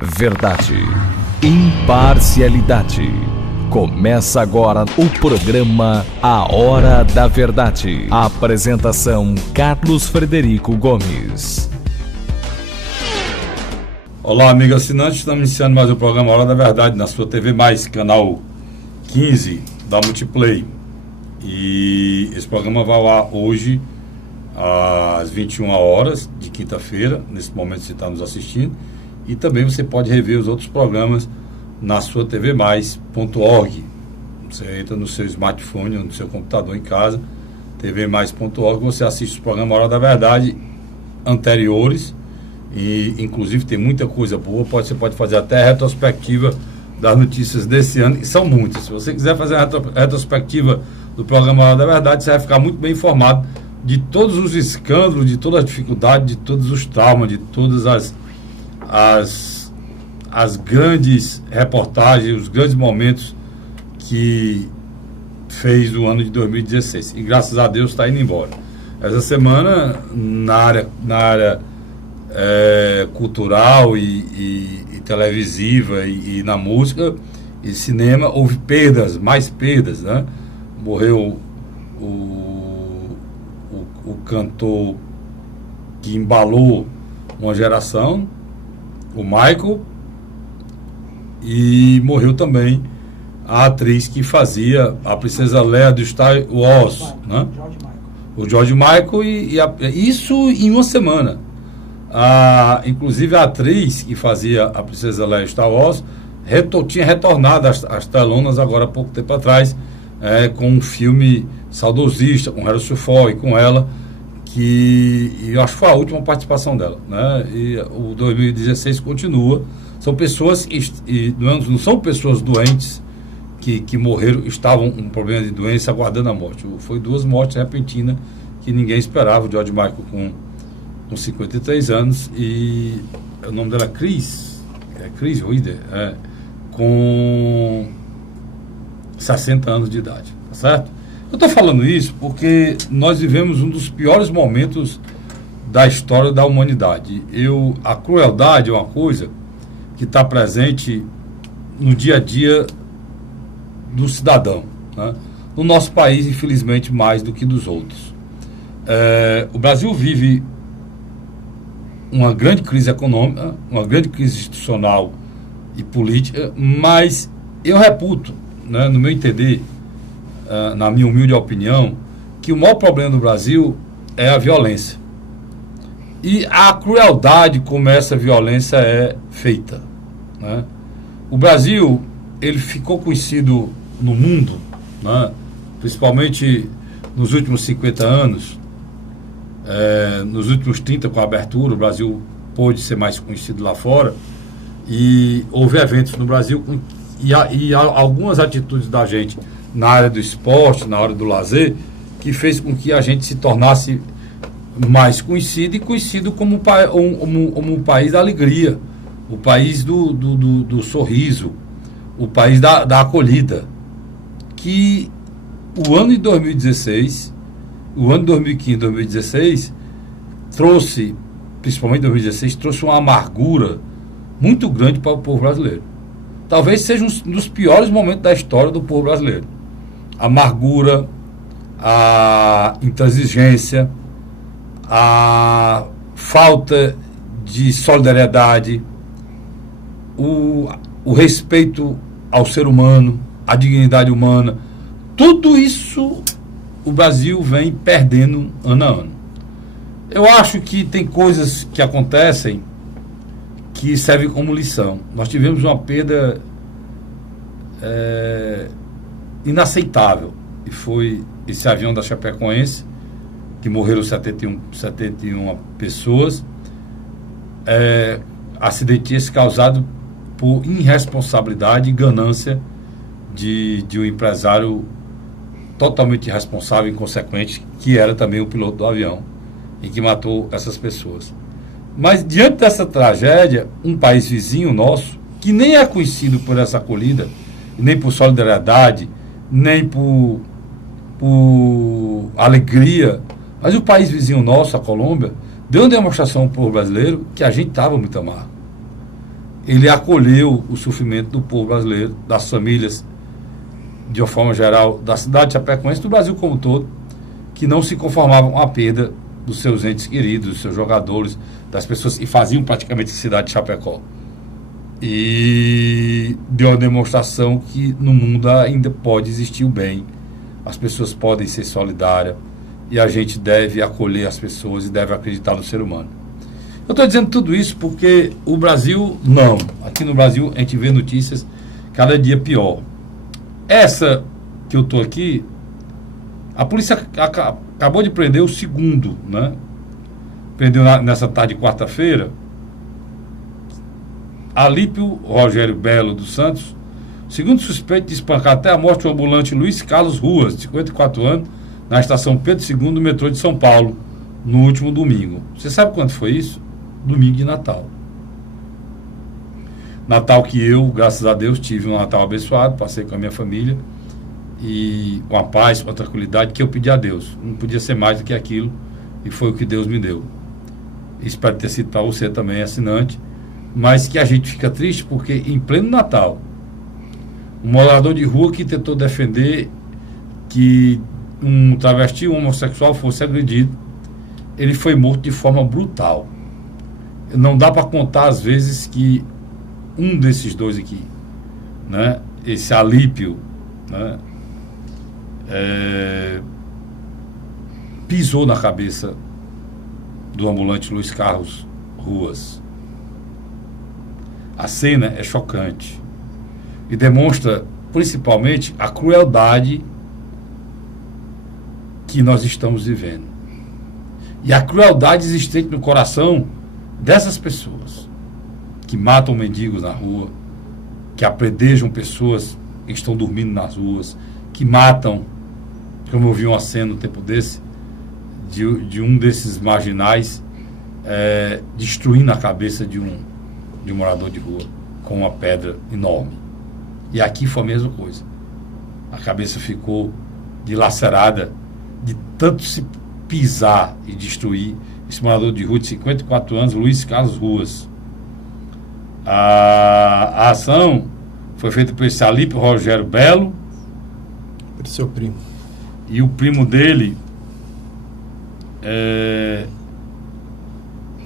Verdade, imparcialidade. Começa agora o programa A Hora da Verdade. Apresentação: Carlos Frederico Gomes. Olá, amigo assinante, estamos iniciando mais um programa A Hora da Verdade na sua TV Mais, canal 15 da Multiplay. E esse programa vai ao ar hoje às 21 horas de quinta-feira, nesse momento você está nos assistindo. E também você pode rever os outros programas na sua tvmais.org. Você entra no seu smartphone ou no seu computador em casa, tvmais.org, você assiste os programas A Hora da Verdade anteriores. E inclusive tem muita coisa boa, você pode fazer até a retrospectiva das notícias desse ano, e são muitas. Se você quiser fazer a retrospectiva do programa A Hora da Verdade, você vai ficar muito bem informado de todos os escândalos, de toda a dificuldade, de todos os traumas, de todas as grandes reportagens, os grandes momentos que fez o ano de 2016. E graças a Deus está indo embora. Essa semana, na área cultural e televisiva e na música e cinema, houve perdas, mais perdas, né? Morreu o cantor que embalou uma geração, o Michael, e morreu também a atriz que fazia a Princesa Leia do Star Wars, né? O George Michael, isso em uma semana. Inclusive a atriz que fazia a Princesa Leia do Star Wars tinha retornado às telonas agora há pouco tempo atrás, com um filme saudosista, com Harrison Ford, com ela, que eu acho que foi a última participação dela, né? E o 2016 continua. São pessoas, não são pessoas doentes que morreram, estavam com um problema de doença aguardando a morte. Foi duas mortes repentinas que ninguém esperava. O George Michael com 53 anos e o nome dela é Chris Wider, com 60 anos de idade, tá certo? Eu estou falando isso porque nós vivemos um dos piores momentos da história da humanidade. A crueldade é uma coisa que está presente no dia a dia do cidadão, né? No nosso país, infelizmente, mais do que dos outros. O Brasil vive uma grande crise econômica, uma grande crise institucional e política, mas eu reputo, né, no meu entender, na minha humilde opinião, que o maior problema do Brasil é a violência. E a crueldade como essa violência é feita, né? O Brasil, ele ficou conhecido no mundo, né, principalmente nos últimos 50 anos, nos últimos 30 com a abertura, o Brasil pôde ser mais conhecido lá fora, e houve eventos no Brasil e algumas atitudes da gente na área do esporte, na área do lazer, que fez com que a gente se tornasse mais conhecido e conhecido como o país da alegria, o país do sorriso, o país da acolhida. Que o ano de 2016, o ano de 2015, 2016, trouxe, principalmente 2016, trouxe uma amargura muito grande para o povo brasileiro. Talvez seja um dos piores momentos da história do povo brasileiro. A amargura, a intransigência, a falta de solidariedade, o respeito ao ser humano, a dignidade humana, tudo isso o Brasil vem perdendo ano a ano. Eu acho que tem coisas que acontecem que servem como lição. Nós tivemos uma perda inaceitável, e foi esse avião da Chapecoense, que morreram 71 pessoas, acidente esse causado por irresponsabilidade e ganância de um empresário totalmente irresponsável e inconsequente, que era também o piloto do avião, e que matou essas pessoas. Mas diante dessa tragédia, um país vizinho nosso, que nem é conhecido por essa acolhida, nem por solidariedade, nem por alegria, mas o país vizinho nosso, a Colômbia, deu uma demonstração ao povo brasileiro que a gente estava muito amargo. ele acolheu o sofrimento do povo brasileiro, das famílias, de uma forma geral, da cidade de Chapecoense, do Brasil como um todo, que não se conformavam com a perda dos seus entes queridos, dos seus jogadores, das pessoas, e faziam praticamente a cidade de Chapecó. E deu a demonstração que no mundo ainda pode existir o bem, as pessoas podem ser solidárias, e a gente deve acolher as pessoas e deve acreditar no ser humano. Eu estou dizendo tudo isso porque o Brasil, não. Aqui no Brasil a gente vê notícias cada dia pior. Essa que eu estou aqui, a polícia acabou de prender o segundo, né? Prendeu nessa tarde de quarta-feira, Alípio Rogério Belo dos Santos, segundo suspeito de espancar até a morte o ambulante Luiz Carlos Ruas, de 54 anos, na estação Pedro II do metrô de São Paulo, no último domingo. Você sabe quando foi isso? Domingo de Natal. Natal que eu, graças a Deus, tive um Natal abençoado, passei com a minha família, e com a paz, com a tranquilidade que eu pedi a Deus. Não podia ser mais do que aquilo, e foi o que Deus me deu. Espero ter sido para você também, assinante, mas que a gente fica triste porque em pleno Natal, um morador de rua que tentou defender que um travesti, um homossexual fosse agredido, ele foi morto de forma brutal. Não dá para contar as vezes que um desses dois aqui, né, esse Alípio, né, pisou na cabeça do ambulante Luiz Carlos Ruas. A cena é chocante e demonstra principalmente a crueldade que nós estamos vivendo e a crueldade existente no coração dessas pessoas que matam mendigos na rua, que apredejam pessoas que estão dormindo nas ruas, que matam, como eu vi uma cena no tempo desse, de um desses marginais destruindo a cabeça de um morador de rua com uma pedra enorme. E aqui foi a mesma coisa. A cabeça ficou dilacerada de tanto se pisar e destruir esse morador de rua de 54 anos, Luiz Carlos Ruas. A ação foi feita por esse Alípio Rogério Belo, por seu primo, e o primo dele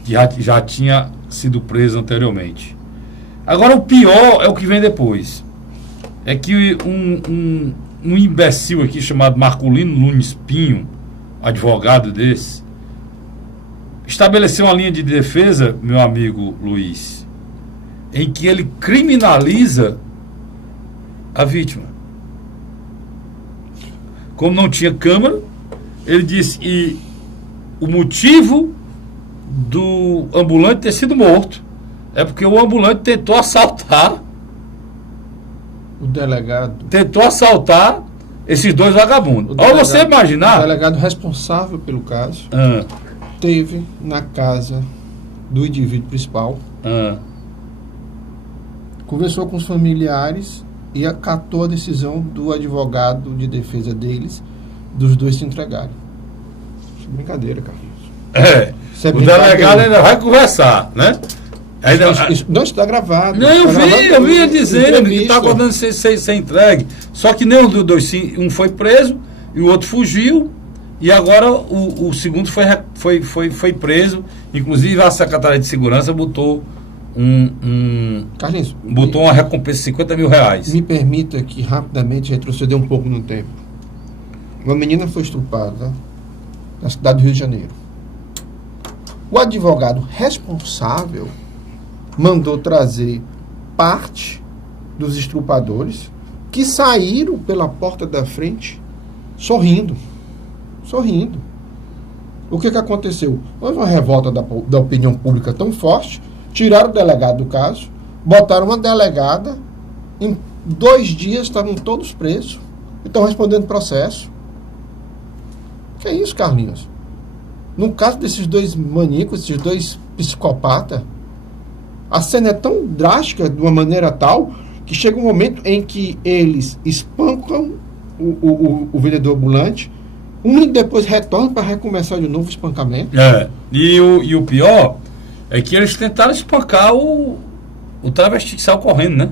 que já tinha sido preso anteriormente. Agora o pior é o que vem depois. É que um imbecil aqui chamado Marculino Nunes Pinho, advogado desse, estabeleceu uma linha de defesa, meu amigo Luiz, em que ele criminaliza a vítima. Como não tinha câmera, ele disse que o motivo do ambulante ter sido morto é porque o ambulante tentou assaltar o delegado. Tentou assaltar esses dois vagabundos. Olha você imaginar. O delegado responsável pelo caso esteve na casa do indivíduo principal, conversou com os familiares e acatou a decisão do advogado de defesa deles, dos dois se entregarem. Isso é brincadeira, Carlinhos. O delegado ainda vai conversar, né? Isso não está gravado. Não, eu vi ele dizendo que está acordando ser entregue. Só que nem os dois, um foi preso e o outro fugiu. E agora o segundo foi preso. Inclusive a Secretaria de Segurança botou Carlinhos, botou uma recompensa de 50 mil reais. Me permita que rapidamente retroceder um pouco no tempo. Uma menina foi estuprada na cidade do Rio de Janeiro. O advogado responsável mandou trazer parte dos estrupadores que saíram pela porta da frente sorrindo. O que aconteceu? Houve uma revolta da opinião pública tão forte, tiraram o delegado do caso, botaram uma delegada, em 2 dias estavam todos presos e estão respondendo processo. Que é isso, Carlinhos? No caso desses dois maníacos, esses dois psicopatas, a cena é tão drástica, de uma maneira tal, que chega um momento em que eles espancam o vendedor ambulante, e depois retorna para recomeçar de novo o espancamento. E o pior é que eles tentaram espancar o o travesti que saiu correndo, né?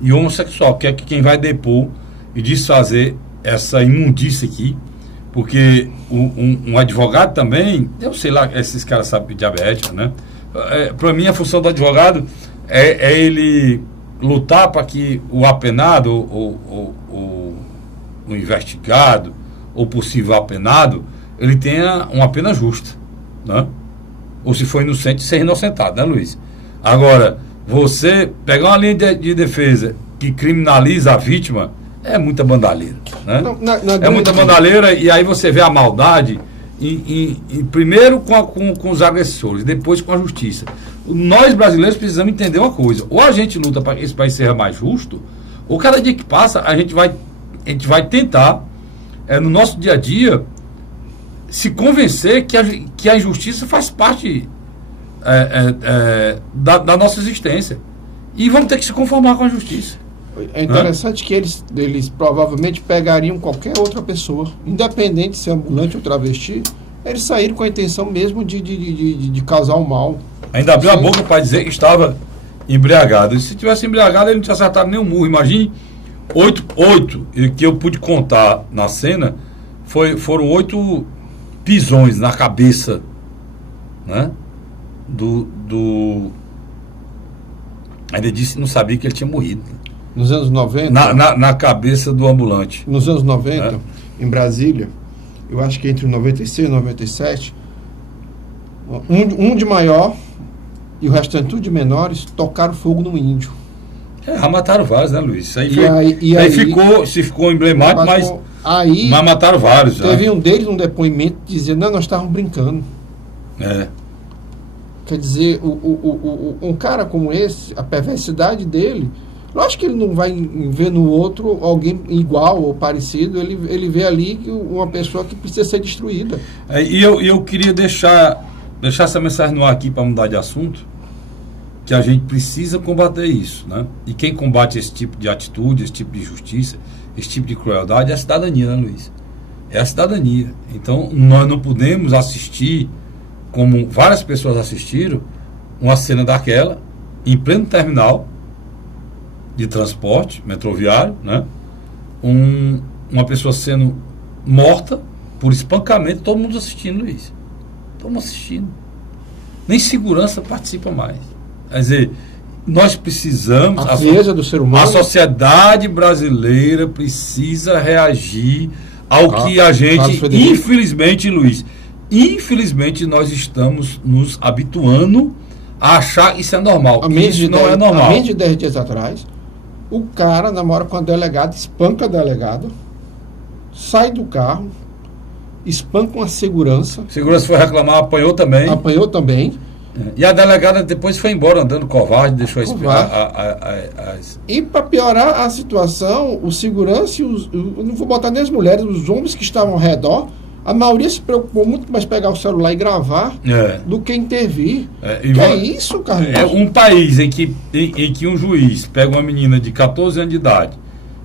E o homossexual, que é quem vai depor e desfazer essa imundícia aqui. Porque um advogado também, eu sei lá, esses caras sabem diabética, né? Para mim, a função do advogado é ele lutar para que o apenado, o investigado, ou possível apenado, ele tenha uma pena justa, né? Ou se for inocente, ser inocentado, né, Luiz? Agora, você pegar uma linha de defesa que criminaliza a vítima, é muita bandalheira, né? É muita bandalheira, e aí você vê a maldade primeiro com os agressores, depois com a justiça. Nós brasileiros precisamos entender uma coisa: ou a gente luta para que esse país seja mais justo, ou cada dia que passa a gente vai tentar, no nosso dia a dia, se convencer que a injustiça faz parte da nossa existência, e vamos ter que se conformar com a justiça. É interessante que eles provavelmente pegariam qualquer outra pessoa, independente se é ambulante ou travesti, eles saíram com a intenção mesmo de causar um mal. Ainda abriu a boca para dizer que estava embriagado. E se tivesse embriagado, ele não tinha acertado nenhum murro. Imagine, 8, que eu pude contar na cena, foram 8 pisões na cabeça, né? Ainda disse que não sabia que ele tinha morrido. Nos anos 90? Na cabeça do ambulante. Nos anos 90, em Brasília, eu acho que entre 96 e 97, um de maior e o restante tudo de menores tocaram fogo no índio. Já mataram vários, né, Luiz? Isso aí, ficou emblemático, mas mataram vários. Teve um deles, um depoimento, dizendo: não, nós estávamos brincando. Quer dizer, um cara como esse, a perversidade dele, lógico que ele não vai ver no outro alguém igual ou parecido, ele vê ali uma pessoa que precisa ser destruída. E eu queria deixar essa mensagem no ar aqui para mudar de assunto, que a gente precisa combater isso, né? E quem combate esse tipo de atitude, esse tipo de injustiça, esse tipo de crueldade é a cidadania, né, Luiz? É a cidadania. Então, nós não podemos assistir, como várias pessoas assistiram, uma cena daquela, em pleno terminal de transporte metroviário, né? Uma pessoa sendo morta por espancamento, todo mundo assistindo, Luiz. Todo mundo assistindo. Nem segurança participa mais. Quer dizer, nós precisamos... A frieza do ser humano... A sociedade brasileira precisa reagir ao que a gente... Infelizmente, Luiz, nós estamos nos habituando a achar que isso é normal. Isso não é normal. Há menos de 10 dias atrás, o cara namora com a delegada, espanca a delegada, sai do carro, espanca uma segurança. A segurança foi reclamar, apanhou também. E a delegada depois foi embora andando covarde, deixou E para piorar a situação, o segurança e eu não vou botar nem as mulheres, os homens que estavam ao redor, a maioria se preocupou muito mais pegar o celular e gravar do que intervir. É isso, Carlos? É um país em que um juiz pega uma menina de 14 anos de idade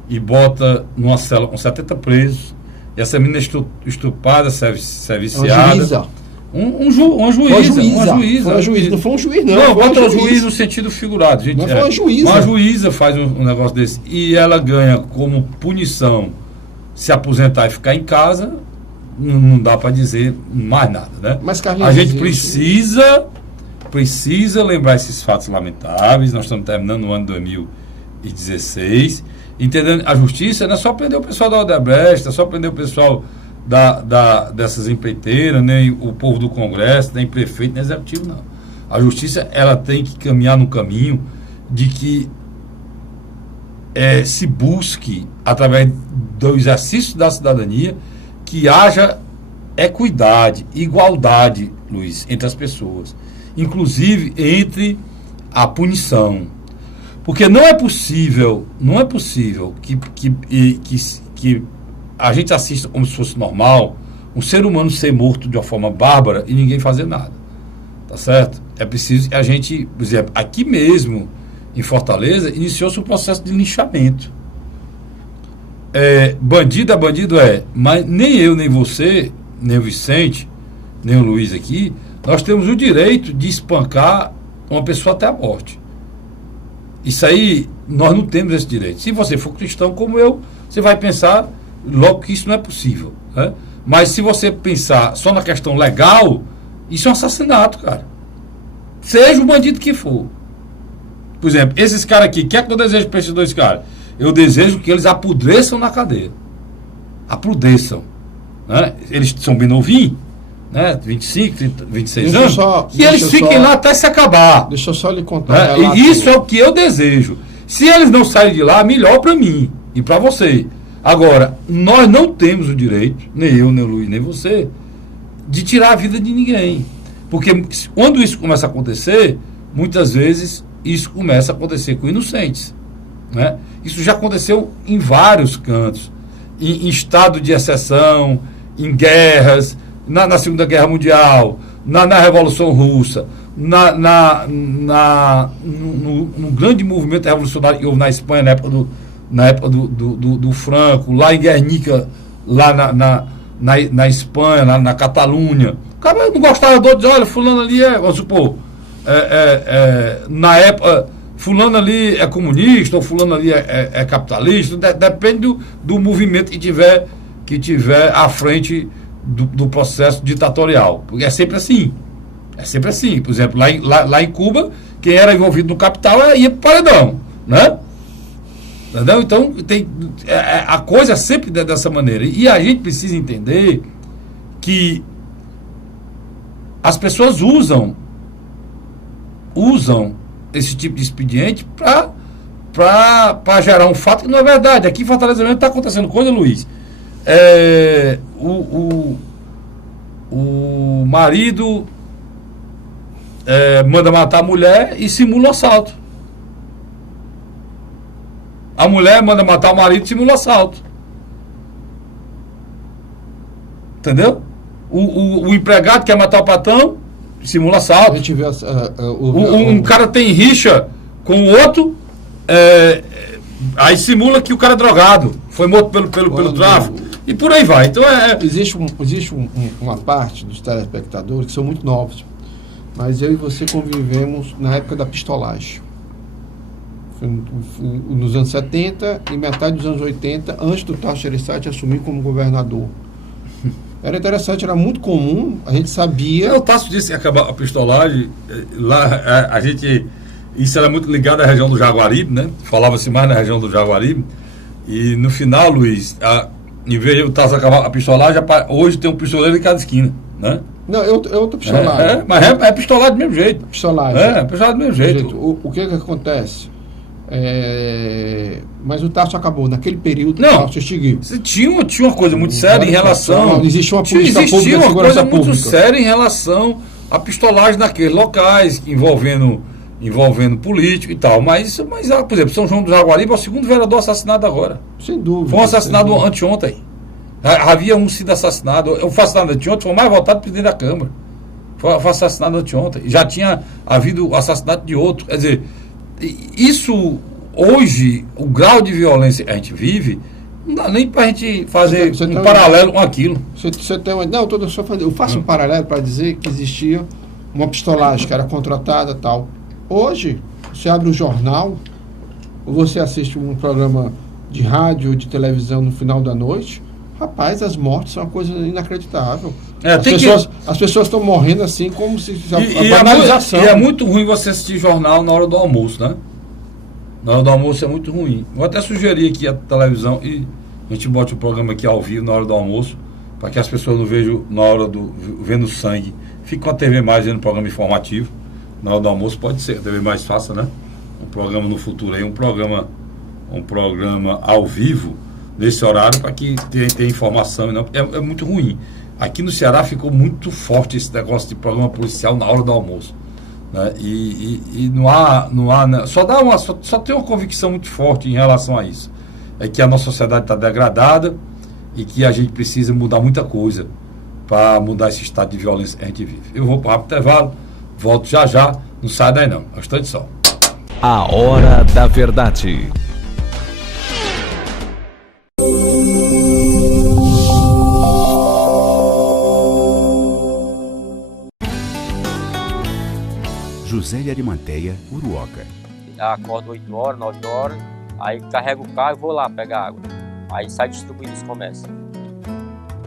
e bota numa cela com 70 presos, e essa menina estuprada, serviciada. Uma juíza. Não foi um juiz, não. Não, bota um juiz no sentido figurado. Gente, não foi uma juíza. Uma juíza faz um negócio desse e ela ganha como punição se aposentar e ficar em casa. Não dá para dizer mais nada, né? Mas, Carlinhos, a gente precisa lembrar esses fatos lamentáveis. Nós estamos terminando o ano 2016. Entendendo? A justiça não é só prender o pessoal da Odebrecht, é só prender o pessoal dessas empreiteiras, nem o povo do Congresso, nem prefeito, nem executivo, não. A justiça, ela tem que caminhar no caminho de que se busque, através do exercício da cidadania, que haja equidade, igualdade, Luiz, entre as pessoas, inclusive entre a punição, porque não é possível que a gente assista como se fosse normal um ser humano ser morto de uma forma bárbara e ninguém fazer nada, tá certo? É preciso a gente, por exemplo, aqui mesmo em Fortaleza iniciou-se um processo de linchamento. Bandido mas nem eu, nem você, nem o Vicente, nem o Luiz aqui, nós temos o direito de espancar uma pessoa até a morte. Isso aí, nós não temos esse direito. Se você for cristão como eu, você vai pensar logo que isso não é possível, né? Mas se você pensar só na questão legal, isso é um assassinato, cara. Seja o bandido que for. Por exemplo, esses caras aqui, o que é que eu desejo para esses dois caras? Eu desejo que eles apodreçam na cadeia. Apodreçam, né? Eles são bem novinhos, né? 25, 30, 26 anos. E eles fiquem lá até se acabar. Deixa eu só lhe contar. Né? E isso é o que eu desejo. Se eles não saírem de lá, melhor para mim e para você. Agora, nós não temos o direito, nem eu, nem o Luiz, nem você, de tirar a vida de ninguém. Porque quando isso começa a acontecer, muitas vezes isso começa a acontecer com inocentes, né? Isso já aconteceu em vários cantos, em estado de exceção, em guerras, na Segunda Guerra Mundial, na Revolução Russa, no grande movimento revolucionário que houve na Espanha na época do Franco, lá em Guernica, lá na Espanha, na Catalunha. O cara não gostava do outro, diz, olha, fulano ali vamos supor, na época, fulano ali é comunista, ou fulano ali é capitalista, depende do movimento que tiver à frente do processo ditatorial. Porque é sempre assim. É sempre assim. Por exemplo, lá em Cuba, quem era envolvido no capital ia para o paredão, né? Entendeu? Então, a coisa é sempre dessa maneira. E a gente precisa entender que as pessoas usam esse tipo de expediente para gerar um fato que não é verdade. Aqui em Fortaleza mesmo está acontecendo coisa, Luiz. O marido manda matar a mulher e simula o assalto. A mulher manda matar o marido e simula o assalto. Entendeu? O empregado quer matar o patrão, simula assalto. A gente vê um cara tem rixa com o outro, aí simula que o cara é drogado, foi morto pelo tráfico, e por aí vai. Então existe uma parte dos telespectadores que são muito novos, mas eu e você convivemos na época da pistolagem. Foi nos anos 70 e metade dos anos 80, antes do Tasso Gereissati assumir como governador. Era interessante, era muito comum, a gente sabia... O Tasso disse que acabar a pistolagem, lá a gente... Isso era muito ligado à região do Jaguaribe, né? Falava-se mais na região do Jaguaribe. E no final, Luiz, em vez de o Tasso acabar a pistolagem, hoje tem um pistoleiro em cada esquina, né? Não, eu tô pistolagem. Mas é pistolagem do mesmo jeito. Pistolagem. Pistolagem do mesmo jeito. O que acontece? Mas o Tasso acabou naquele período. Não, Tasso extinguiu. Tinha uma coisa muito séria em relação. Existia uma política pública de uma coisa pública. muito séria em relação à pistolagem naqueles locais, envolvendo político e tal. Mas, por exemplo, São João do Jaguaribe é o segundo vereador assassinado agora. Sem dúvida. Foi um assassinado anteontem. Havia sido assassinado. O assassinado anteontem foi o mais votado presidente da Câmara. Foi assassinado anteontem. Já tinha havido o assassinato de outro. Quer dizer, isso hoje, o grau de violência que a gente vive, não dá nem para a gente fazer um paralelo com aquilo. Eu faço um paralelo para dizer que existia uma pistolagem que era contratada e tal. Hoje, você abre o jornal, ou você assiste um programa de rádio ou de televisão no final da noite, rapaz, as mortes são uma coisa inacreditável. As pessoas estão morrendo assim como se a banalização. E é muito ruim você assistir jornal na hora do almoço, né? Na hora do almoço é muito ruim. Vou até sugerir aqui a televisão e a gente bote o programa aqui ao vivo na hora do almoço, para que as pessoas não vejam na hora vendo sangue. Fique com a TV Mais vendo programa informativo. Na hora do almoço pode ser, a TV Mais faça, né? Um programa no futuro aí, um programa ao vivo nesse horário para que tenha informação. Não, é muito ruim. Aqui no Ceará ficou muito forte esse negócio de programa policial na hora do almoço, né? E não há só tem uma convicção muito forte em relação a isso, é que a nossa sociedade está degradada e que a gente precisa mudar muita coisa para mudar esse estado de violência que a gente vive. Eu vou para o rápido intervalo, volto já, não sai daí não, é um instante só. A Hora da Verdade. José de Arimateia, Uruoca. acordo 8 horas, 9 horas, aí carrego o carro e vou lá pegar água. Aí sai distribuindo os comércios.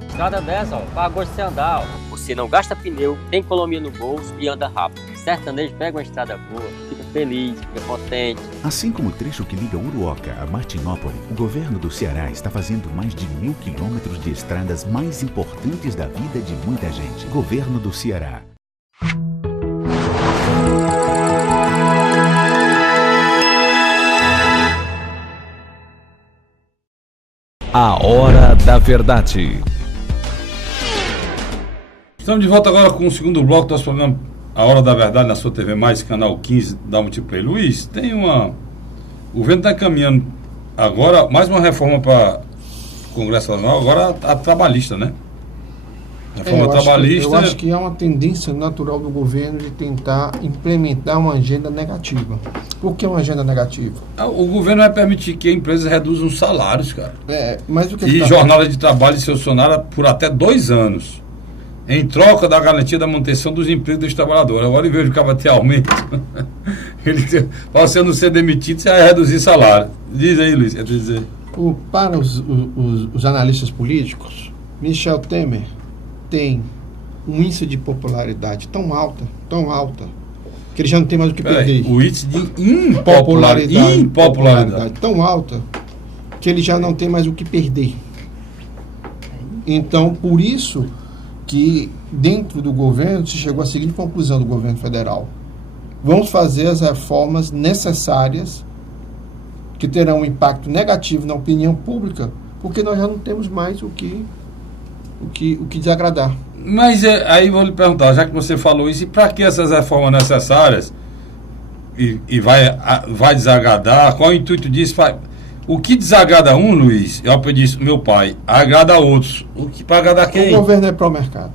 Estrada dessa, ó, para gosto de você andar, ó. Você não gasta pneu, tem economia no bolso e anda rápido. Sertanejo pega uma estrada boa, fica feliz, fica potente. Assim como o trecho que liga Uruoca a Martinópole, o governo do Ceará está fazendo mais de 1.000 quilômetros de estradas mais importantes da vida de muita gente. Governo do Ceará. A Hora da Verdade. Estamos de volta agora com o segundo bloco do nosso programa A Hora da Verdade na sua TV Mais, canal 15 da Multiplay. Luiz, o governo está encaminhando agora mais uma reforma para o Congresso Nacional, agora a trabalhista, né? Reforma trabalhista. Eu acho que há uma tendência natural do governo de tentar implementar uma agenda negativa. Por que uma agenda negativa? O governo vai permitir que empresas reduzam os salários, cara. Mas o que E jornada de trabalho de seus funcionários por até 2 anos. Em troca da garantia da manutenção dos empregos dos trabalhadores. Agora, em vez de o cara ter aumento, para você não ser demitido, você vai reduzir salário. Diz aí, Luiz. Quer dizer. Para os analistas políticos, Michel Temer tem um índice de popularidade tão alta, que ele já não tem mais o que perder. O índice de impopularidade tão alta, que ele já não tem mais o que perder. Então, por isso que dentro do governo se chegou à seguinte conclusão do governo federal: vamos fazer as reformas necessárias que terão um impacto negativo na opinião pública, porque nós já não temos mais o que desagradar. Mas aí vou lhe perguntar, já que você falou isso, e para que essas reformas necessárias e vai desagradar? Qual é o intuito disso? O que desagrada um, Luiz, eu disse, meu pai, agrada a outros. O que para agradar quem? O governo é pró-mercado.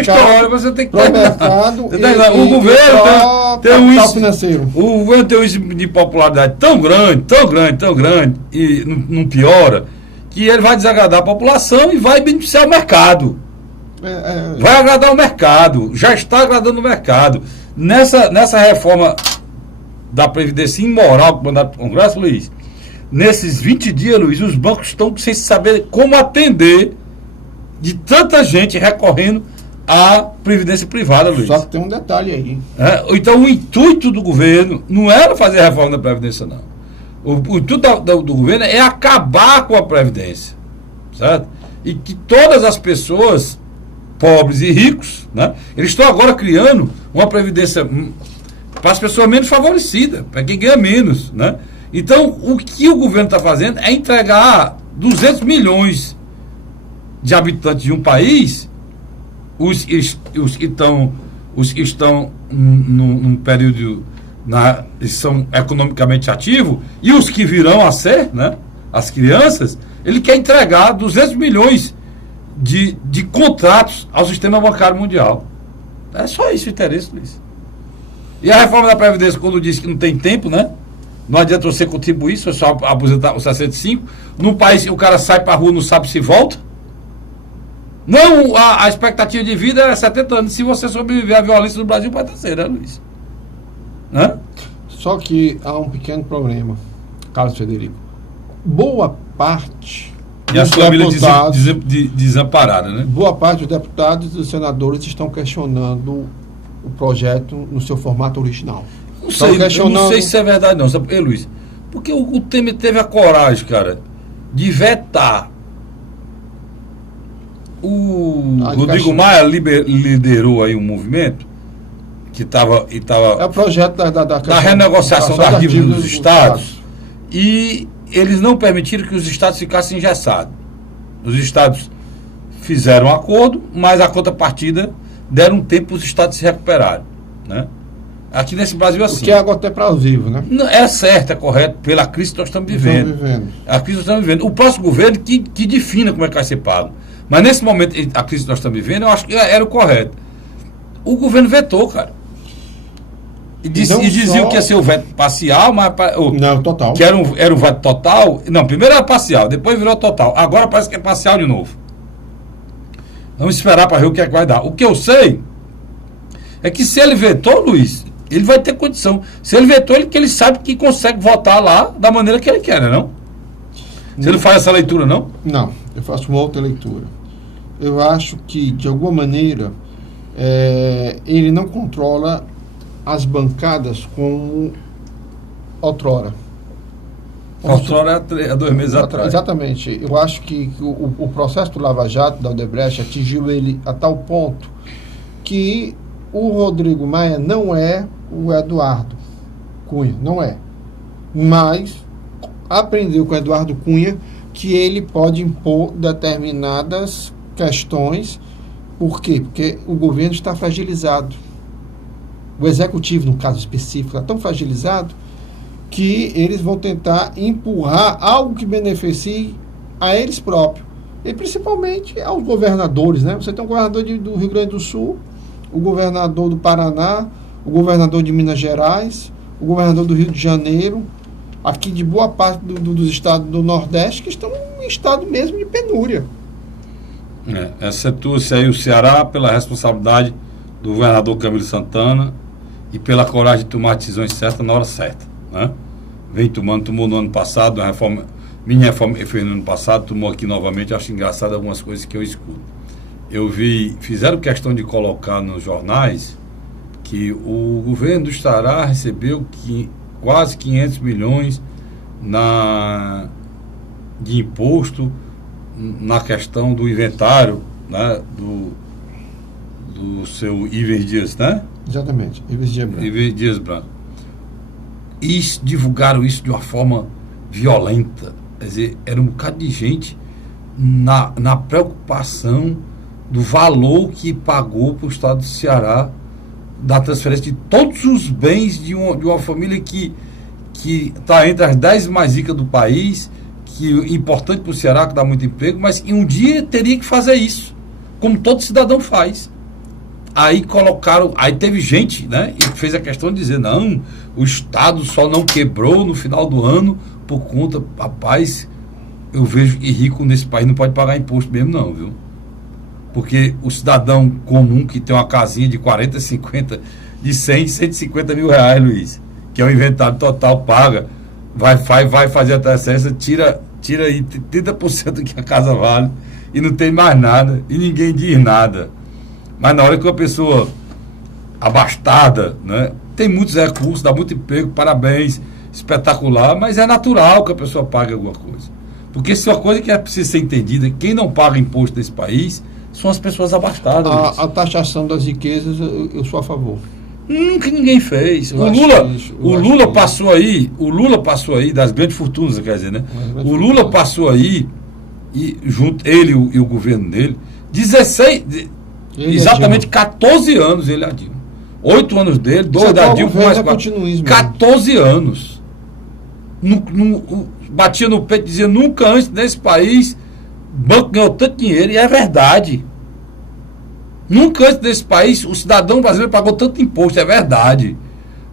História, você tem que pró-mercado. O governo tem um índice financeiro. O governo tem um índice de popularidade tão grande, e não piora, que ele vai desagradar a população e vai beneficiar o mercado. Vai agradar o mercado. Já está agradando o mercado. Nessa reforma da Previdência imoral que mandaram para o Congresso, Luiz, nesses 20 dias, Luiz, os bancos estão sem saber como atender de tanta gente recorrendo à Previdência privada, Luiz. Só que tem um detalhe aí. Então, o intuito do governo não era fazer a reforma da Previdência, não. O intuito do governo é acabar com a Previdência, certo? E que todas as pessoas, pobres e ricos, né, eles estão agora criando uma Previdência para as pessoas menos favorecidas, para quem ganha menos, né? Então, o que o governo está fazendo é entregar 200 milhões de habitantes de um país, os que estão num período, são economicamente ativos, e os que virão a ser, né, as crianças, ele quer entregar 200 milhões de contratos ao sistema bancário mundial. É só isso o interesse, Luiz. E a reforma da Previdência, quando diz que não tem tempo, né? Não adianta você contribuir, você só aposentar os 65. Num país que o cara sai para a rua e não sabe se volta. Não, a expectativa de vida é 70 anos. Se você sobreviver à violência do Brasil, pode ser, né, Luiz? Hã? Só que há um pequeno problema, Carlos Frederico. Boa parte e as famílias desamparadas, né? Boa parte dos deputados e dos senadores estão questionando o projeto no seu formato original. Eu não sei se é verdade, não. Sabe, Luiz? Porque o Temer teve a coragem, cara, de vetar. O Rodrigo Maia liderou aí um movimento que estava. É o projeto da renegociação da dívida dos estados. E eles não permitiram que os estados ficassem engessados. Os estados fizeram um acordo, mas a contrapartida deram um tempo para os estados se recuperarem, né? Aqui nesse Brasil assim. O que é algo até plausível, né? É certo, é correto, pela crise que nós estamos vivendo. A crise que nós estamos vivendo. O próximo governo que defina como é que vai ser pago. Mas nesse momento, a crise que nós estamos vivendo, eu acho que era o correto. O governo vetou, cara. E diziam que ia ser o veto parcial, mas... Não, total. Que era um veto total. Não, primeiro era parcial, depois virou total. Agora parece que é parcial de novo. Vamos esperar para ver o que é que vai dar. O que eu sei é que se ele vetou, Luiz, Ele vai ter condição. Se ele vetou, ele sabe que consegue votar lá da maneira que ele quer, não? Você não faz essa leitura, não? Não, eu faço uma outra leitura. Eu acho que, de alguma maneira, ele não controla as como outrora. Outrora há 2 meses atrás. Exatamente. Eu acho que o processo do Lava Jato, da Odebrecht, atingiu ele a tal ponto que o Rodrigo Maia não é o Eduardo Cunha, não é. Mas aprendeu com o Eduardo Cunha que ele pode impor determinadas questões. Por quê? Porque o governo está fragilizado. O executivo, no caso específico, está tão fragilizado que eles vão tentar empurrar algo que beneficie a eles próprios. E principalmente aos governadores, né? Você tem o governador do Rio Grande do Sul, o governador do Paraná, o governador de Minas Gerais, o governador do Rio de Janeiro, aqui de boa parte dos estados do Nordeste, que estão em estado mesmo de penúria. Excetua-se aí o Ceará pela responsabilidade do governador Camilo Santana e pela coragem de tomar decisões certas na hora certa, né? Tomou no ano passado, minha reforma que fez no ano passado, tomou aqui novamente. Acho engraçado algumas coisas que eu escuto. Fizeram questão de colocar nos jornais que o governo do Ceará recebeu quase 500 milhões de imposto na questão do inventário, né, do seu Ives Dias, né? Exatamente, Ives Dias Branco. Divulgaram isso de uma forma violenta. Quer dizer, era um bocado de gente na preocupação do valor que pagou para o estado do Ceará da transferência de todos os bens de uma família que está entre as 10 mais ricas do país, que é importante para o Ceará, que dá muito emprego, mas em um dia teria que fazer isso, como todo cidadão faz. Aí teve gente, né, e fez a questão de dizer, não, o Estado só não quebrou no final do ano por conta, rapaz, eu vejo que rico nesse país não pode pagar imposto mesmo não, viu? Porque o cidadão comum que tem uma casinha de 40, 50, de 100, 150 mil reais, Luiz, que é o inventário total, paga, vai fazer a transferência, tira aí 30% do que a casa vale e não tem mais nada, e ninguém diz nada. Mas na hora que uma pessoa abastada, né, tem muitos recursos, dá muito emprego, parabéns, espetacular, mas é natural que a pessoa pague alguma coisa. Porque se é uma coisa que precisa ser entendida, quem não paga imposto nesse país são as pessoas abastadas. A taxação das riquezas, eu sou a favor. Nunca ninguém fez. O Lula passou aí, das grandes fortunas, quer dizer, né? O Lula passou aí, e junto ele e o governo dele, 14 anos ele a Dilma. 8 anos dele, 2 da Dilma, mais 4. 14 anos. Batia no peito e dizia, nunca antes nesse país o banco ganhou tanto dinheiro, e é verdade. Nunca antes nesse país o cidadão brasileiro pagou tanto imposto, é verdade.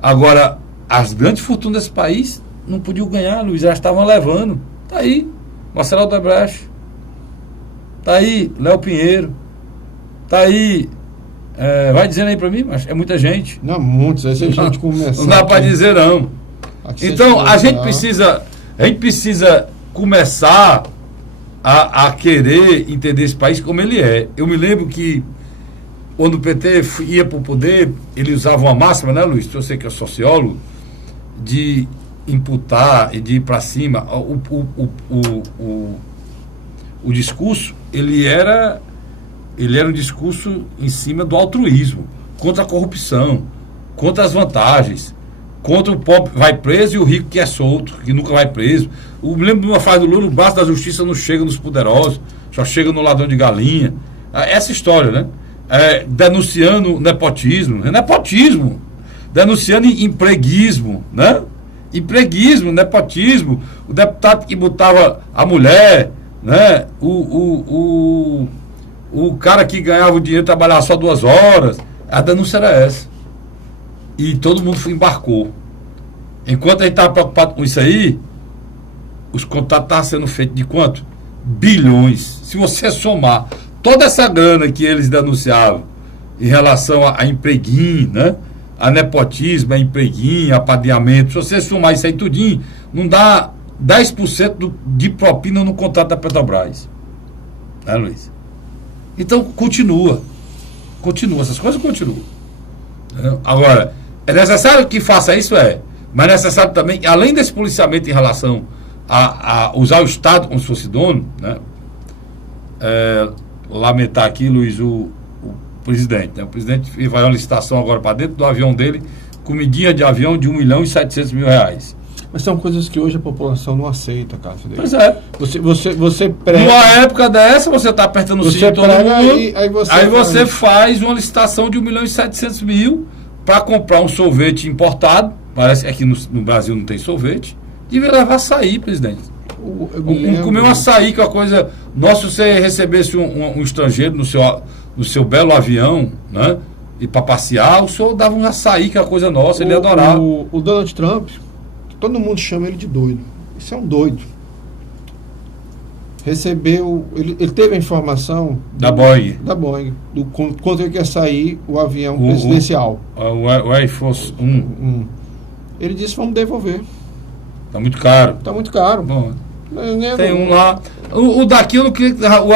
Agora, as grandes fortunas desse país não podiam ganhar, Luiz, elas estavam levando. Tá aí, Marcelo Odebrecht. Tá aí, Léo Pinheiro. Tá aí, vai dizendo aí pra mim, mas é muita gente. Não, muitos, aí a gente começa. Não dá pra dizer não. Então, a gente precisa começar a querer entender esse país como ele é. Eu me lembro que quando o PT ia para o poder, ele usava uma máxima, né, Luiz? Você que é sociólogo, de imputar e de ir para cima. O discurso, ele era um discurso em cima do altruísmo, contra a corrupção, contra as vantagens, contra o pobre vai preso e o rico que é solto, que nunca vai preso. Eu me lembro de uma frase do Lula, o braço da justiça não chega nos poderosos, só chega no ladrão de galinha. Essa história, né? Denunciando nepotismo, denunciando empreguismo, né? Empreguismo, nepotismo, o deputado que botava a mulher, né? O cara que ganhava o dinheiro trabalhava só 2 horas. A denúncia era essa. E todo mundo embarcou. Enquanto a gente estava preocupado com isso aí, os contratos estavam sendo feitos de quanto? Bilhões. Se você somar toda essa grana que eles denunciavam em relação a empreguinho, né? a nepotismo, a empreguinho, apadeamento, se você somar isso aí tudinho, não dá 10% de propina no contrato da Petrobras. Né, Luiz? Então, continua, essas coisas continuam. Agora, é necessário que faça isso, mas é necessário também, além desse policiamento em relação a usar o Estado como se fosse dono, né? Lamentar aqui, Luiz, o presidente, né? O presidente vai uma licitação agora para dentro do avião dele, comidinha de avião de R$1.700.000. Mas são coisas que hoje a população não aceita, Carlos Federico. Pois é. Você prega... Numa época dessa, você está apertando o cinto de todo mundo, aí você faz uma licitação de R$1.700.000 para comprar um sorvete importado, parece que aqui no Brasil não tem sorvete, devia levar açaí, presidente. Comer um açaí, que é uma coisa... Nossa, se você recebesse um estrangeiro no seu belo avião, né, e para passear, o senhor dava um açaí, que é uma coisa nossa, ele ia adorar. O Donald Trump, todo mundo chama ele de doido. Isso é um doido. Recebeu... Ele teve a informação... Da Boeing. Do quanto ele quer sair o avião presidencial. O Air Force 1. Ele disse, vamos devolver. Está muito caro. Bom, tem um lá. O daqui eu não queria. O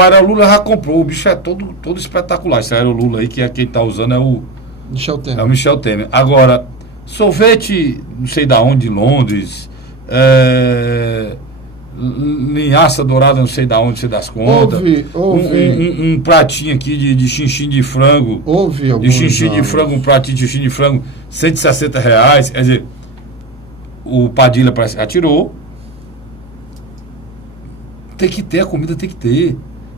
Aerolula já comprou. O bicho é todo espetacular. Esse Aerolula aí, que é quem está usando é o Michel Temer. Agora, sorvete, não sei da onde, Londres. Linhaça dourada, não sei da onde, não sei das contas. Um pratinho aqui de chinchim de frango. De chinchim de frango, um pratinho de chinchim de frango, R$160. Quer dizer, o Padilha parece que atirou. Tem que ter, a comida tem que ter.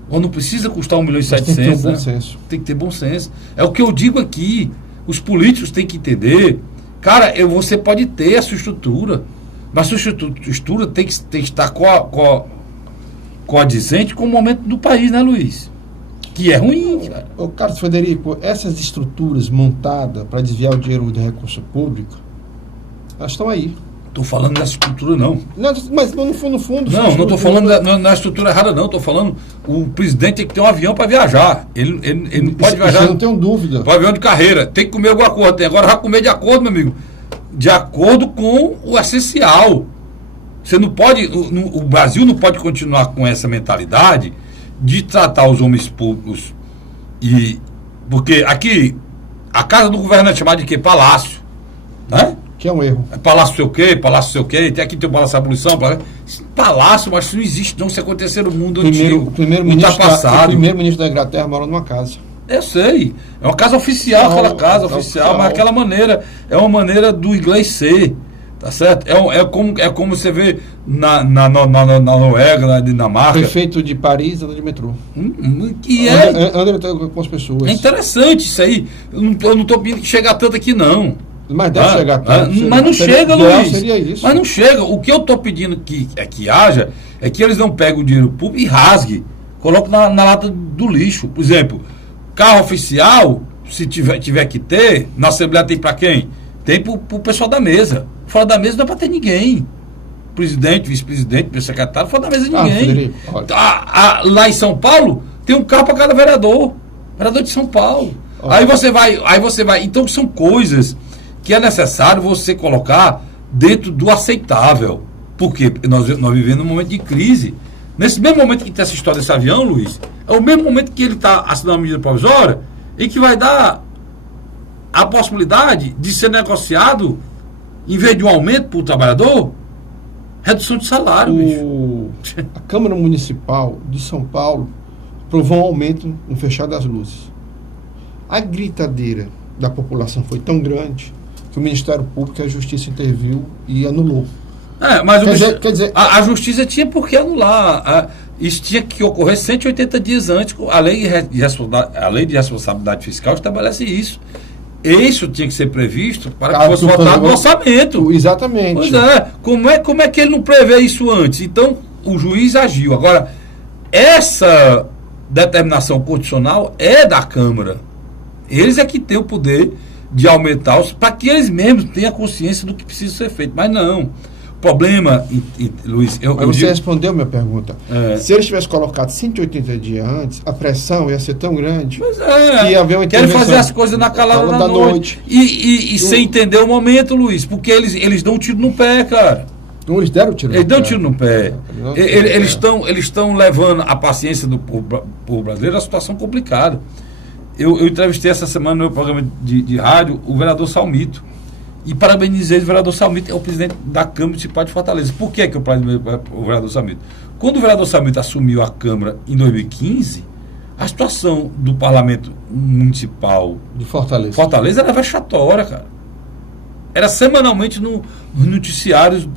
Ou não precisa custar R$1.700.000. Né? Tem que ter bom senso. É o que eu digo aqui. Os políticos têm que entender. Cara, você pode ter a sua estrutura, mas a sua estrutura tem que estar coadizente com o momento do país, né, Luiz? Que é ruim, cara. Ô, Carlos Federico, essas estruturas montadas para desviar o dinheiro do recurso público, elas estão aí. Estou falando dessa estrutura, não. Mas no fundo... Não estou falando na estrutura errada, não. Estou falando, o presidente tem que ter um avião para viajar. Ele não pode viajar... Eu não tenho dúvida. Para avião de carreira. Tem que comer alguma coisa. Agora vai comer de acordo, meu amigo. De acordo com o essencial. Você não pode... O Brasil não pode continuar com essa mentalidade de tratar os homens públicos. Porque aqui, a casa do governo é chamada de quê? Palácio. Né? Que é um erro. Palácio sei o quê, tem aqui tem o Palácio da Abolição, palácio, mas isso não existe não, se acontecer no mundo antigo, o primeiro-ministro da Inglaterra mora numa casa. Eu sei, é uma casa oficial, aquela casa oficial, mas aquela maneira, é uma maneira do inglês ser, tá certo? É como você vê na Noruega, na Dinamarca. Prefeito de Paris anda de metrô. Que anda com as pessoas. É interessante isso aí, eu não estou pedindo que chegue a tanto aqui não. Mas deve chegar perto. Mas não chega, Luiz. Seria isso. Mas não chega. O que eu estou pedindo que haja é que eles não peguem o dinheiro público e rasguem. Coloquem na lata do lixo. Por exemplo, carro oficial, se tiver que ter, na Assembleia tem para quem? Tem para o pessoal da mesa. Fora da mesa não é para ter ninguém. Presidente, vice-presidente, secretário, fora da mesa ninguém. Lá em São Paulo, tem um carro para cada vereador. Vereador de São Paulo. Aí você vai. Então são coisas que é necessário você colocar dentro do aceitável. Porque nós vivemos num momento de crise. Nesse mesmo momento que tem essa história desse avião, Luiz, é o mesmo momento que ele está assinando uma medida provisória e que vai dar a possibilidade de ser negociado, em vez de um aumento para o trabalhador, redução de salário, bicho. A Câmara Municipal de São Paulo aprovou um aumento no fechar das luzes. A gritadeira da população foi tão grande que o Ministério Público e a Justiça interviu e anulou. Mas quer dizer, a Justiça tinha por que anular. Isso tinha que ocorrer 180 dias antes. A lei de responsabilidade fiscal estabelece isso. Isso tinha que ser previsto para que fosse votado no orçamento. Exatamente. Pois é. Como é que ele não prevê isso antes? Então, o juiz agiu. Agora, essa determinação constitucional é da Câmara. Eles é que têm o poder de aumentar para que eles mesmos tenham consciência do que precisa ser feito. Mas não. problema, Luiz, Mas você respondeu minha pergunta. É. Se eles tivessem colocado 180 dias antes, a pressão ia ser tão grande Pois que ia haver uma querem intervenção fazer as coisas na calada da noite. E sem entender o momento, Luiz, porque eles dão um tiro no pé, cara. Então eles deram tiro no Eles pé. dão tiro no pé. Eles estão levando a paciência do povo brasileiro a situação complicada. Eu entrevistei essa semana no meu programa de rádio o vereador Salmito. E parabenizei o vereador Salmito, é o presidente da Câmara Municipal de Fortaleza. Por que eu parabenizei o vereador Salmito? Quando o vereador Salmito assumiu a Câmara em 2015, a situação do Parlamento Municipal de Fortaleza era vexatória, cara. Era semanalmente nos noticiários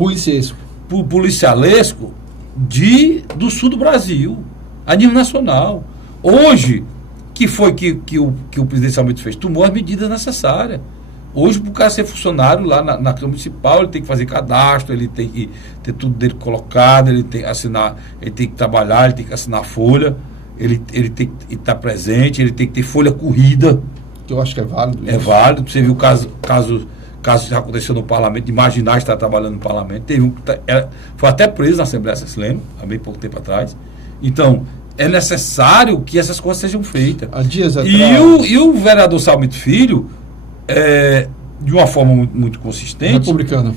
policialesco do sul do Brasil, a nível nacional. Hoje, que foi que o presidente Salmito fez? Tomou as medidas necessárias. Hoje, para o cara ser funcionário lá na Câmara Municipal, ele tem que fazer cadastro, ele tem que ter tudo dele colocado, ele tem que assinar, ele tem que trabalhar, ele tem que assinar folha, ele tem que estar presente, ele tem que ter folha corrida. Que eu acho que é válido. É válido. Você viu o caso que aconteceu no Parlamento, de marginais estar trabalhando no Parlamento. Teve um que foi até preso na Assembleia, vocês se lembram, há bem pouco tempo atrás. Então, é necessário que essas coisas sejam feitas. Há dias atrás. E o vereador Salmito Filho, de uma forma muito, muito consistente republicana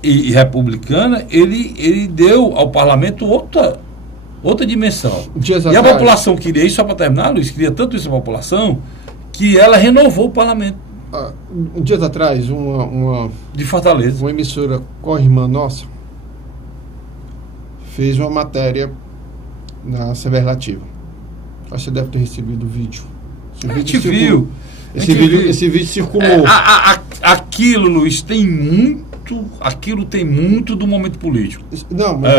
e republicana, ele deu ao parlamento outra dimensão. Dias e atrás, a população queria isso, só para terminar, Luiz, queria tanto isso a população, que ela renovou o parlamento. Dias atrás, uma de Fortaleza, uma emissora co-irmã nossa fez uma matéria na Assembleia Legislativa. Acho que você deve ter recebido o vídeo. A gente viu. Esse vídeo circulou. Aquilo, Luiz, aquilo tem muito do momento político. Não, mas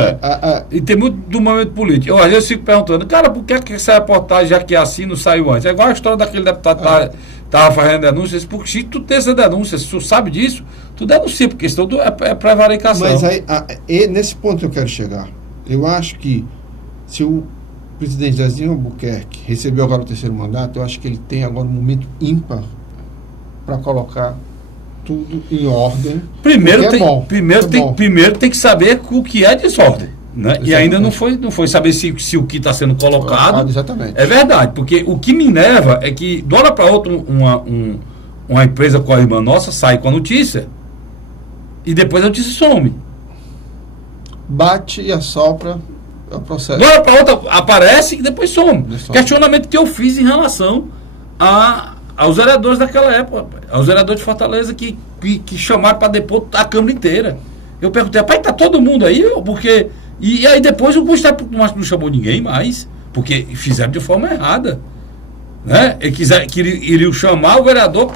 e tem muito do momento político. Eu às vezes fico perguntando, cara, por que essa reportagem, já que é assim, não saiu antes? É igual a história daquele deputado que estava fazendo denúncias, porque se tu tem essa denúncia, se tu sabe disso, tu denuncia, porque isso tudo é prevaricação. Mas aí, nesse ponto eu quero chegar. Eu acho que se o presidente Zezinho Albuquerque recebeu agora o 3º mandato, eu acho que ele tem agora um momento ímpar para colocar tudo em ordem. Primeiro tem que saber o que é desordem. Né? E ainda não foi saber se o que está sendo colocado. Exatamente. É verdade, porque o que me enerva é que, de hora para outra, uma empresa com a irmã nossa sai com a notícia e depois a notícia some. Bate e assopra o processo. De hora para outra aparece e depois some. Questionamento que eu fiz em relação aos vereadores daquela época, aos vereadores de Fortaleza que chamaram para depor a Câmara inteira. Eu perguntei, rapaz, tá todo mundo aí? Porque... E aí depois o Gustavo não chamou ninguém mais, porque fizeram de forma errada. Né? Iriam chamar o vereador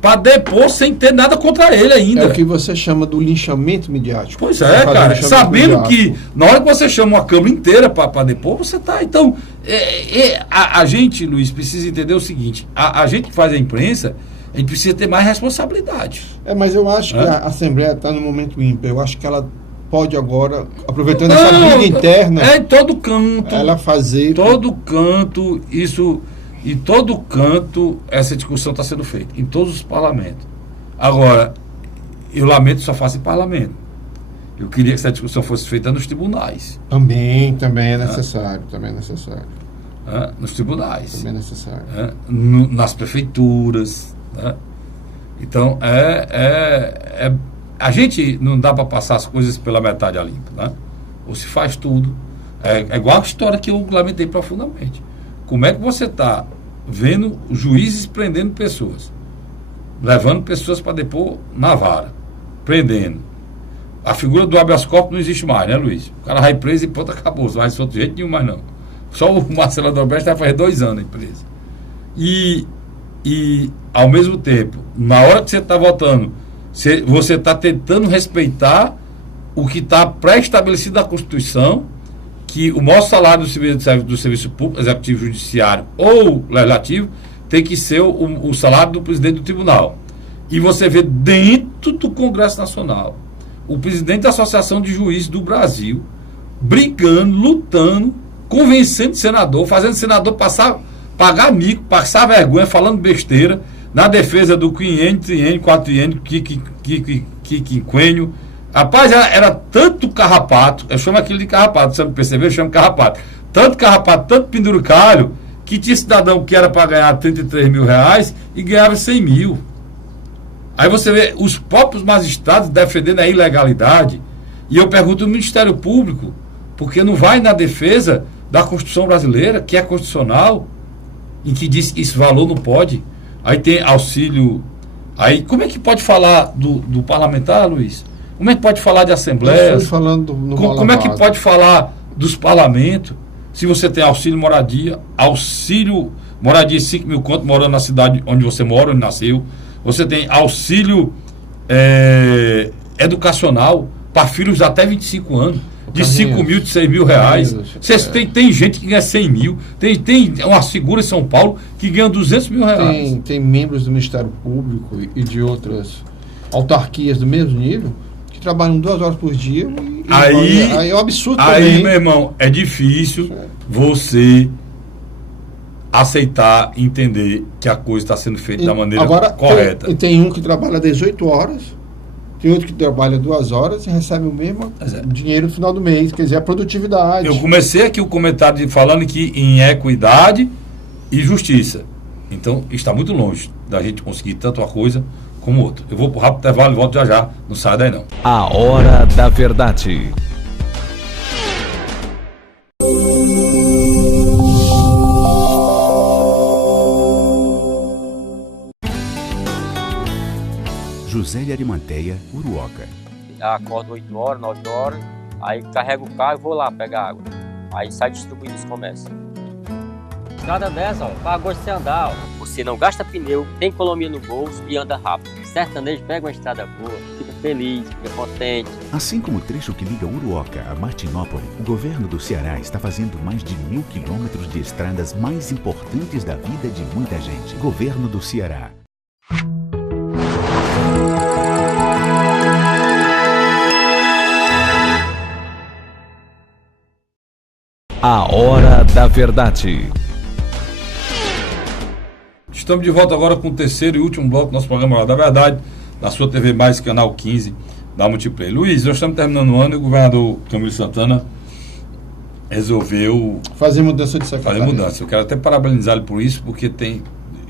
para depor sem ter nada contra ele ainda. É o que você chama do linchamento midiático. Pois é, cara. Sabendo que na hora que você chama uma Câmara inteira para depor, você tá. Então, a gente, Luiz, precisa entender o seguinte: a gente que faz a imprensa, a gente precisa ter mais responsabilidade. Mas eu acho que a Assembleia está no momento ímpar. Eu acho que ela pode agora, aproveitando essa briga interna, em todo canto, ela fazer todo canto isso, em todo canto essa discussão está sendo feita em todos os parlamentos. Agora, eu lamento que só faça em parlamento. Eu queria que essa discussão fosse feita nos tribunais. Também é necessário, Nos tribunais. Também é necessário. Nas prefeituras. Então, a gente não dá para passar as coisas pela metade a limpo, né? Ou se faz tudo. É igual a história que eu lamentei profundamente. Como é que você está vendo juízes prendendo pessoas, levando pessoas para depor na vara, prendendo? A figura do habeas corpus não existe mais, né, Luiz? O cara vai preso e pronto, acabou. Não vai ser outro jeito nenhum mais, não. Só o Marcelo Adalberto vai fazer 2 anos em preso. E, ao mesmo tempo, na hora que você está votando, você está tentando respeitar o que está pré-estabelecido na Constituição, que o maior salário do serviço público, executivo, judiciário ou legislativo tem que ser o salário do presidente do tribunal. E você vê dentro do Congresso Nacional o presidente da Associação de Juízes do Brasil brigando, lutando, convencendo o senador, fazendo o senador pagar mico, passar vergonha, falando besteira na defesa do quinquênio, triênio, quatriênio, quinquênio, Rapaz, era tanto carrapato, eu chamo aquilo de carrapato, você percebeu? Eu chamo carrapato. Tanto carrapato, tanto penduricalho, que tinha cidadão que era para ganhar 33 mil reais e ganhava 100 mil. Aí você vê os próprios magistrados defendendo a ilegalidade. E eu pergunto ao Ministério Público, porque não vai na defesa da Constituição brasileira, que é constitucional, em que diz que esse valor não pode. Aí tem auxílio. Aí como é que pode falar do parlamentar, Luiz? Como é que pode falar de assembleias? Como é que pode falar dos parlamentos? Se você tem auxílio moradia 5 mil conto morando na cidade onde você mora, onde nasceu. Você tem auxílio educacional para filhos até 25 anos, de 5 mil, de 6 mil reais. Tem gente que ganha 100 mil. Tem uma figura em São Paulo que ganha 200 mil reais. Tem membros do Ministério Público e de outras autarquias do mesmo nível que trabalham 2 horas por dia. Aí é um absurdo também. Aí, meu irmão, é difícil você aceitar, entender que a coisa está sendo feita da maneira correta. Tem um que trabalha 18 horas, tem outro que trabalha 2 horas e recebe o mesmo dinheiro no final do mês. Quer dizer, a produtividade. Eu comecei aqui o comentário falando que em equidade e justiça. Então, está muito longe da gente conseguir tanto uma coisa como outra. Eu vou para o rápido intervalo e volto já já. Não sai daí não. A Hora da Verdade. José de Arimanteia, Uruoca. Acordo 8 horas, 9 horas, aí carrego o carro e vou lá pegar água. Aí sai distribuindo os comércios. Estrada dessa, para gosto de você andar, Você não gasta pneu, tem economia no bolso e anda rápido. Sertanejo pega uma estrada boa, fica feliz, fica contente. Assim como o trecho que liga Uruoca a Martinópole, o governo do Ceará está fazendo mais de 1.000 quilômetros de estradas mais importantes da vida de muita gente. Governo do Ceará. A Hora da Verdade. Estamos de volta agora com o terceiro e último bloco do nosso programa Hora da Verdade, na sua TV Mais, canal 15 da Multiplay. Luiz, nós estamos terminando o ano e o governador Camilo Santana resolveu fazer mudança de secretaria. Eu quero até parabenizar ele por isso, porque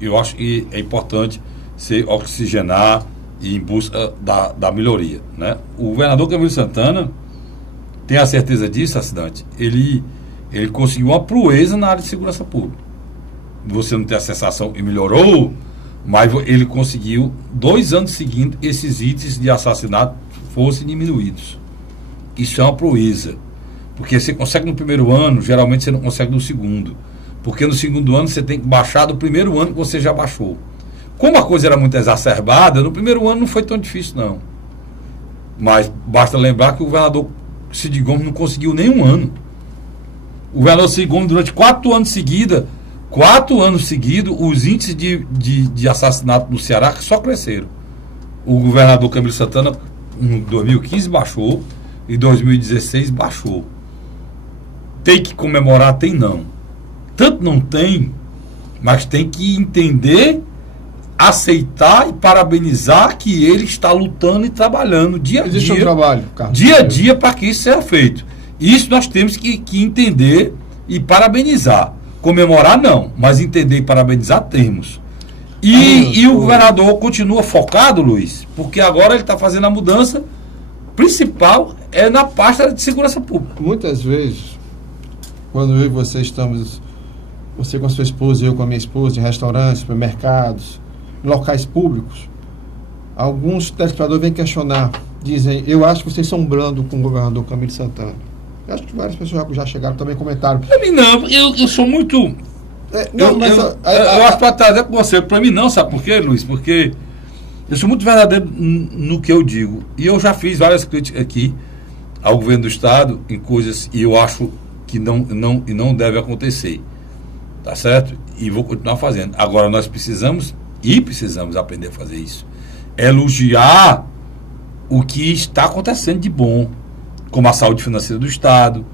eu acho que é importante se oxigenar e em busca da melhoria, né? O governador Camilo Santana tem a certeza disso, Acidante. Ele conseguiu uma proeza na área de segurança pública. Você não tem a sensação e melhorou, mas ele conseguiu 2 anos seguindo esses índices de assassinato fossem diminuídos. Isso é uma proeza. Porque você consegue no primeiro ano, geralmente você não consegue no segundo. Porque no segundo ano você tem que baixar do primeiro ano que você já baixou. Como a coisa era muito exacerbada, no primeiro ano não foi tão difícil, não. Mas basta lembrar que o governador Cid Gomes não conseguiu nem um ano. O governador Cid Gomes, durante 4 anos seguidos, os índices de assassinato no Ceará só cresceram. O governador Camilo Santana, em 2015, baixou, em 2016 baixou. Tem que comemorar? Tem não. Tanto não tem, mas tem que entender, aceitar e parabenizar que ele está lutando e trabalhando dia a dia. Existe um trabalho, Carlos. Dia a dia para que isso seja feito. Isso nós temos que entender e parabenizar. Comemorar não, mas entender e parabenizar temos. E o governador continua focado, Luiz, porque agora ele está fazendo a mudança principal na pasta de segurança pública. Muitas vezes, quando eu e você estamos, você com a sua esposa e eu com a minha esposa, em restaurantes, supermercados, em locais públicos, alguns telespectadores vêm questionar, dizem, eu acho que vocês são brando com o governador Camilo Santana. Eu acho que várias pessoas já chegaram também comentaram. Para mim não, eu sou muito... eu acho para trazer com você. Para mim não, sabe por quê, Luiz? Porque eu sou muito verdadeiro no que eu digo. E eu já fiz várias críticas aqui ao governo do Estado em coisas que eu acho que não deve acontecer. Tá certo? E vou continuar fazendo. Agora nós precisamos aprender a fazer isso. Elogiar o que está acontecendo de bom, como a saúde financeira do Estado,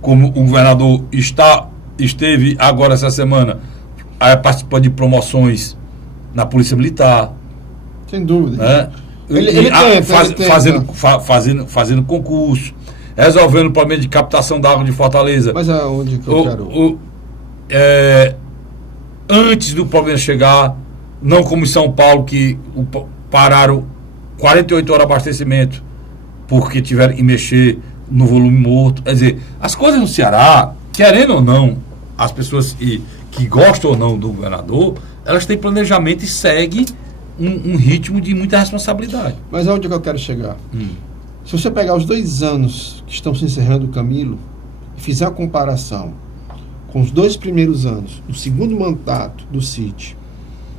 como o governador esteve agora essa semana participando de promoções na Polícia Militar. Sem dúvida. Né? Ele fazendo concurso, resolvendo o problema de captação da água de Fortaleza. Mas aonde que eu quero? Antes do problema chegar, não como em São Paulo, que pararam 48 horas de abastecimento, porque tiveram que mexer no volume morto. Quer dizer, as coisas no Ceará, querendo ou não, as pessoas que gostam ou não do governador, elas têm planejamento e seguem um ritmo de muita responsabilidade. Mas aonde que eu quero chegar? Se você pegar os 2 anos que estão se encerrando o Camilo e fizer a comparação com os 2 primeiros anos do segundo mandato do Cid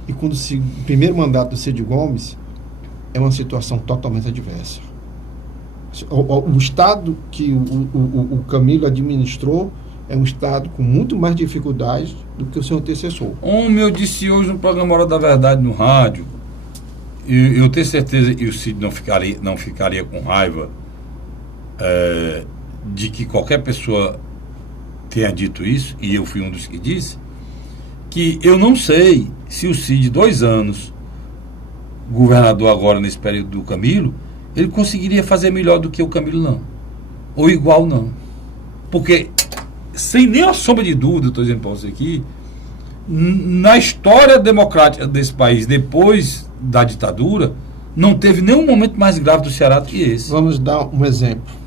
e com o primeiro mandato do Cid Gomes, é uma situação totalmente adversa. O estado que o Camilo administrou é um estado com muito mais dificuldades do que o seu antecessor. Eu disse hoje no programa Hora da Verdade no rádio, eu tenho certeza que o Cid não ficaria com raiva de que qualquer pessoa tenha dito isso, e eu fui um dos que disse, que eu não sei se o Cid, 2 anos, governador agora nesse período do Camilo, ele conseguiria fazer melhor do que o Camilo, não. Ou igual, não. Porque, sem nenhuma sombra de dúvida, estou dizendo para você aqui, na história democrática desse país, depois da ditadura, não teve nenhum momento mais grave do Ceará do que esse. Vamos dar um exemplo.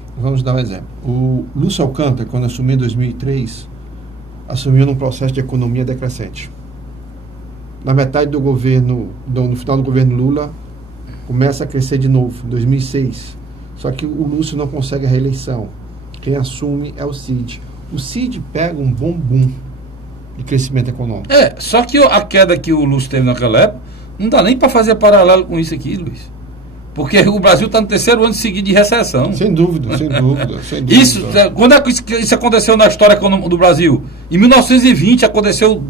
O Lúcio Alcântara, quando assumiu em 2003, assumiu num processo de economia decrescente. Na metade do governo, no final do governo Lula, começa a crescer de novo, em 2006. Só que o Lúcio não consegue a reeleição. Quem assume é o Cid. O Cid pega um bom boom de crescimento econômico. Só que a queda que o Lúcio teve naquela época, não dá nem para fazer paralelo com isso aqui, Luiz. Porque o Brasil está no 3º ano seguido de recessão. Sem dúvida. Isso, quando é que isso aconteceu na história econômica do Brasil? Em 1920 aconteceu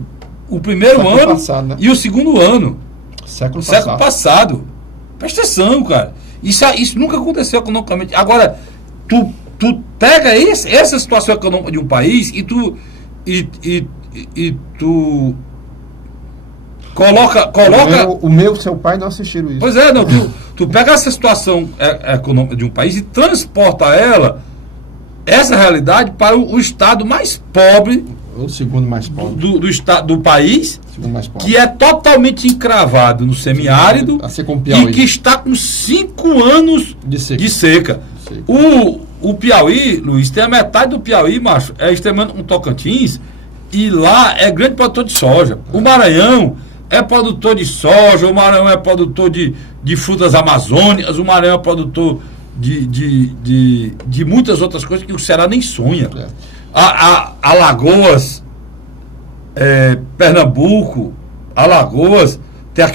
o primeiro século ano passado, né? E o segundo ano. Século passado. Presta atenção, cara. Isso nunca aconteceu economicamente. Agora, tu pega essa situação econômica de um país e tu coloca... Seu pai não assistiram isso. Pois é, não, tu pega essa situação econômica de um país e transporta essa realidade para o estado mais pobre, o segundo mais pobre do país, que é totalmente encravado no semiárido e que está com 5 anos de seca. O Piauí, Luiz, tem a metade do Piauí, macho, é extremamente um Tocantins, e lá é grande produtor de soja. O Maranhão é produtor de soja, o Maranhão é produtor de frutas amazônicas, o Maranhão é produtor de muitas outras coisas que o Ceará nem sonha. Alagoas, Pernambuco, Alagoas, tem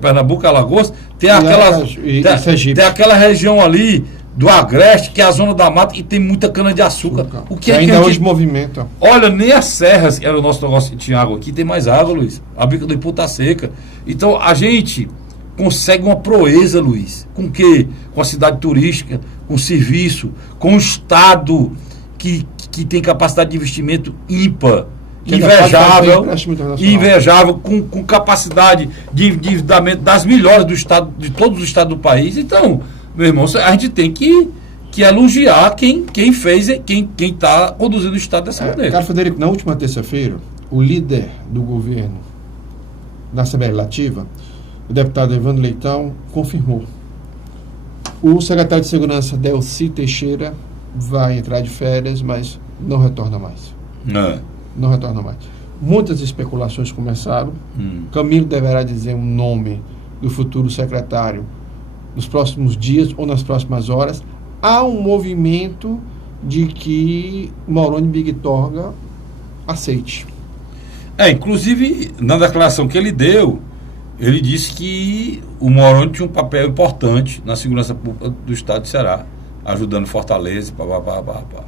Pernambuco, Alagoas, tem aquela região ali do Agreste, que é a zona da mata, e tem muita cana-de-açúcar. O que ainda hoje movimenta. Olha, nem as serras, que era o nosso negócio que tinha água aqui, tem mais água, Luiz. A bica do Ipu tá seca. Então, a gente consegue uma proeza, Luiz. Com o quê? Com a cidade turística, com serviço, com o Estado que tem capacidade de investimento ímpar, invejável, com capacidade de endividamento das melhores do Estado, de todos os estados do país. Então, meu irmão, a gente tem que elogiar quem está conduzindo o Estado dessa maneira. Carlos Frederico, na última terça-feira, o líder do governo na Assembleia Legislativa, o deputado Evandro Leitão, confirmou. O secretário de Segurança, Delcy Teixeira, vai entrar de férias, mas não retorna mais. Não retorna mais. Muitas especulações começaram. Camilo deverá dizer um nome do futuro secretário nos próximos dias ou nas próximas horas. Há um movimento de que Moroni Bigtorga aceite. Inclusive, na declaração que ele deu, ele disse que o Moroni tinha um papel importante na segurança pública do Estado de Ceará, ajudando Fortaleza,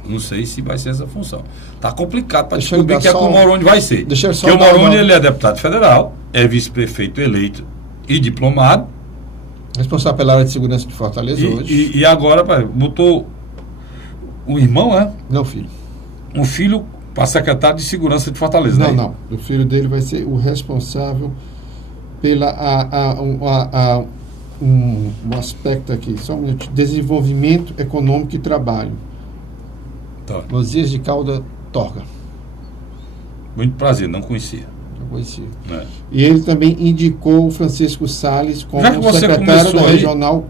não sei se vai ser essa função. Está complicado para descobrir o que o Moroni vai ser. Porque o Moroni ele é deputado federal, é vice-prefeito eleito e diplomado. Responsável pela área de segurança de Fortaleza hoje. E agora, botou o irmão, Não, filho. Um filho para secretário de segurança de Fortaleza, Não. O filho dele vai ser o responsável pela um aspecto aqui, só um minuto. Desenvolvimento econômico e trabalho. Tá. Osias de Calda Torga. Muito prazer, não conhecia. Eu conheci. Né? E ele também indicou o Francisco Salles como Já que você secretário começou da aí- Regional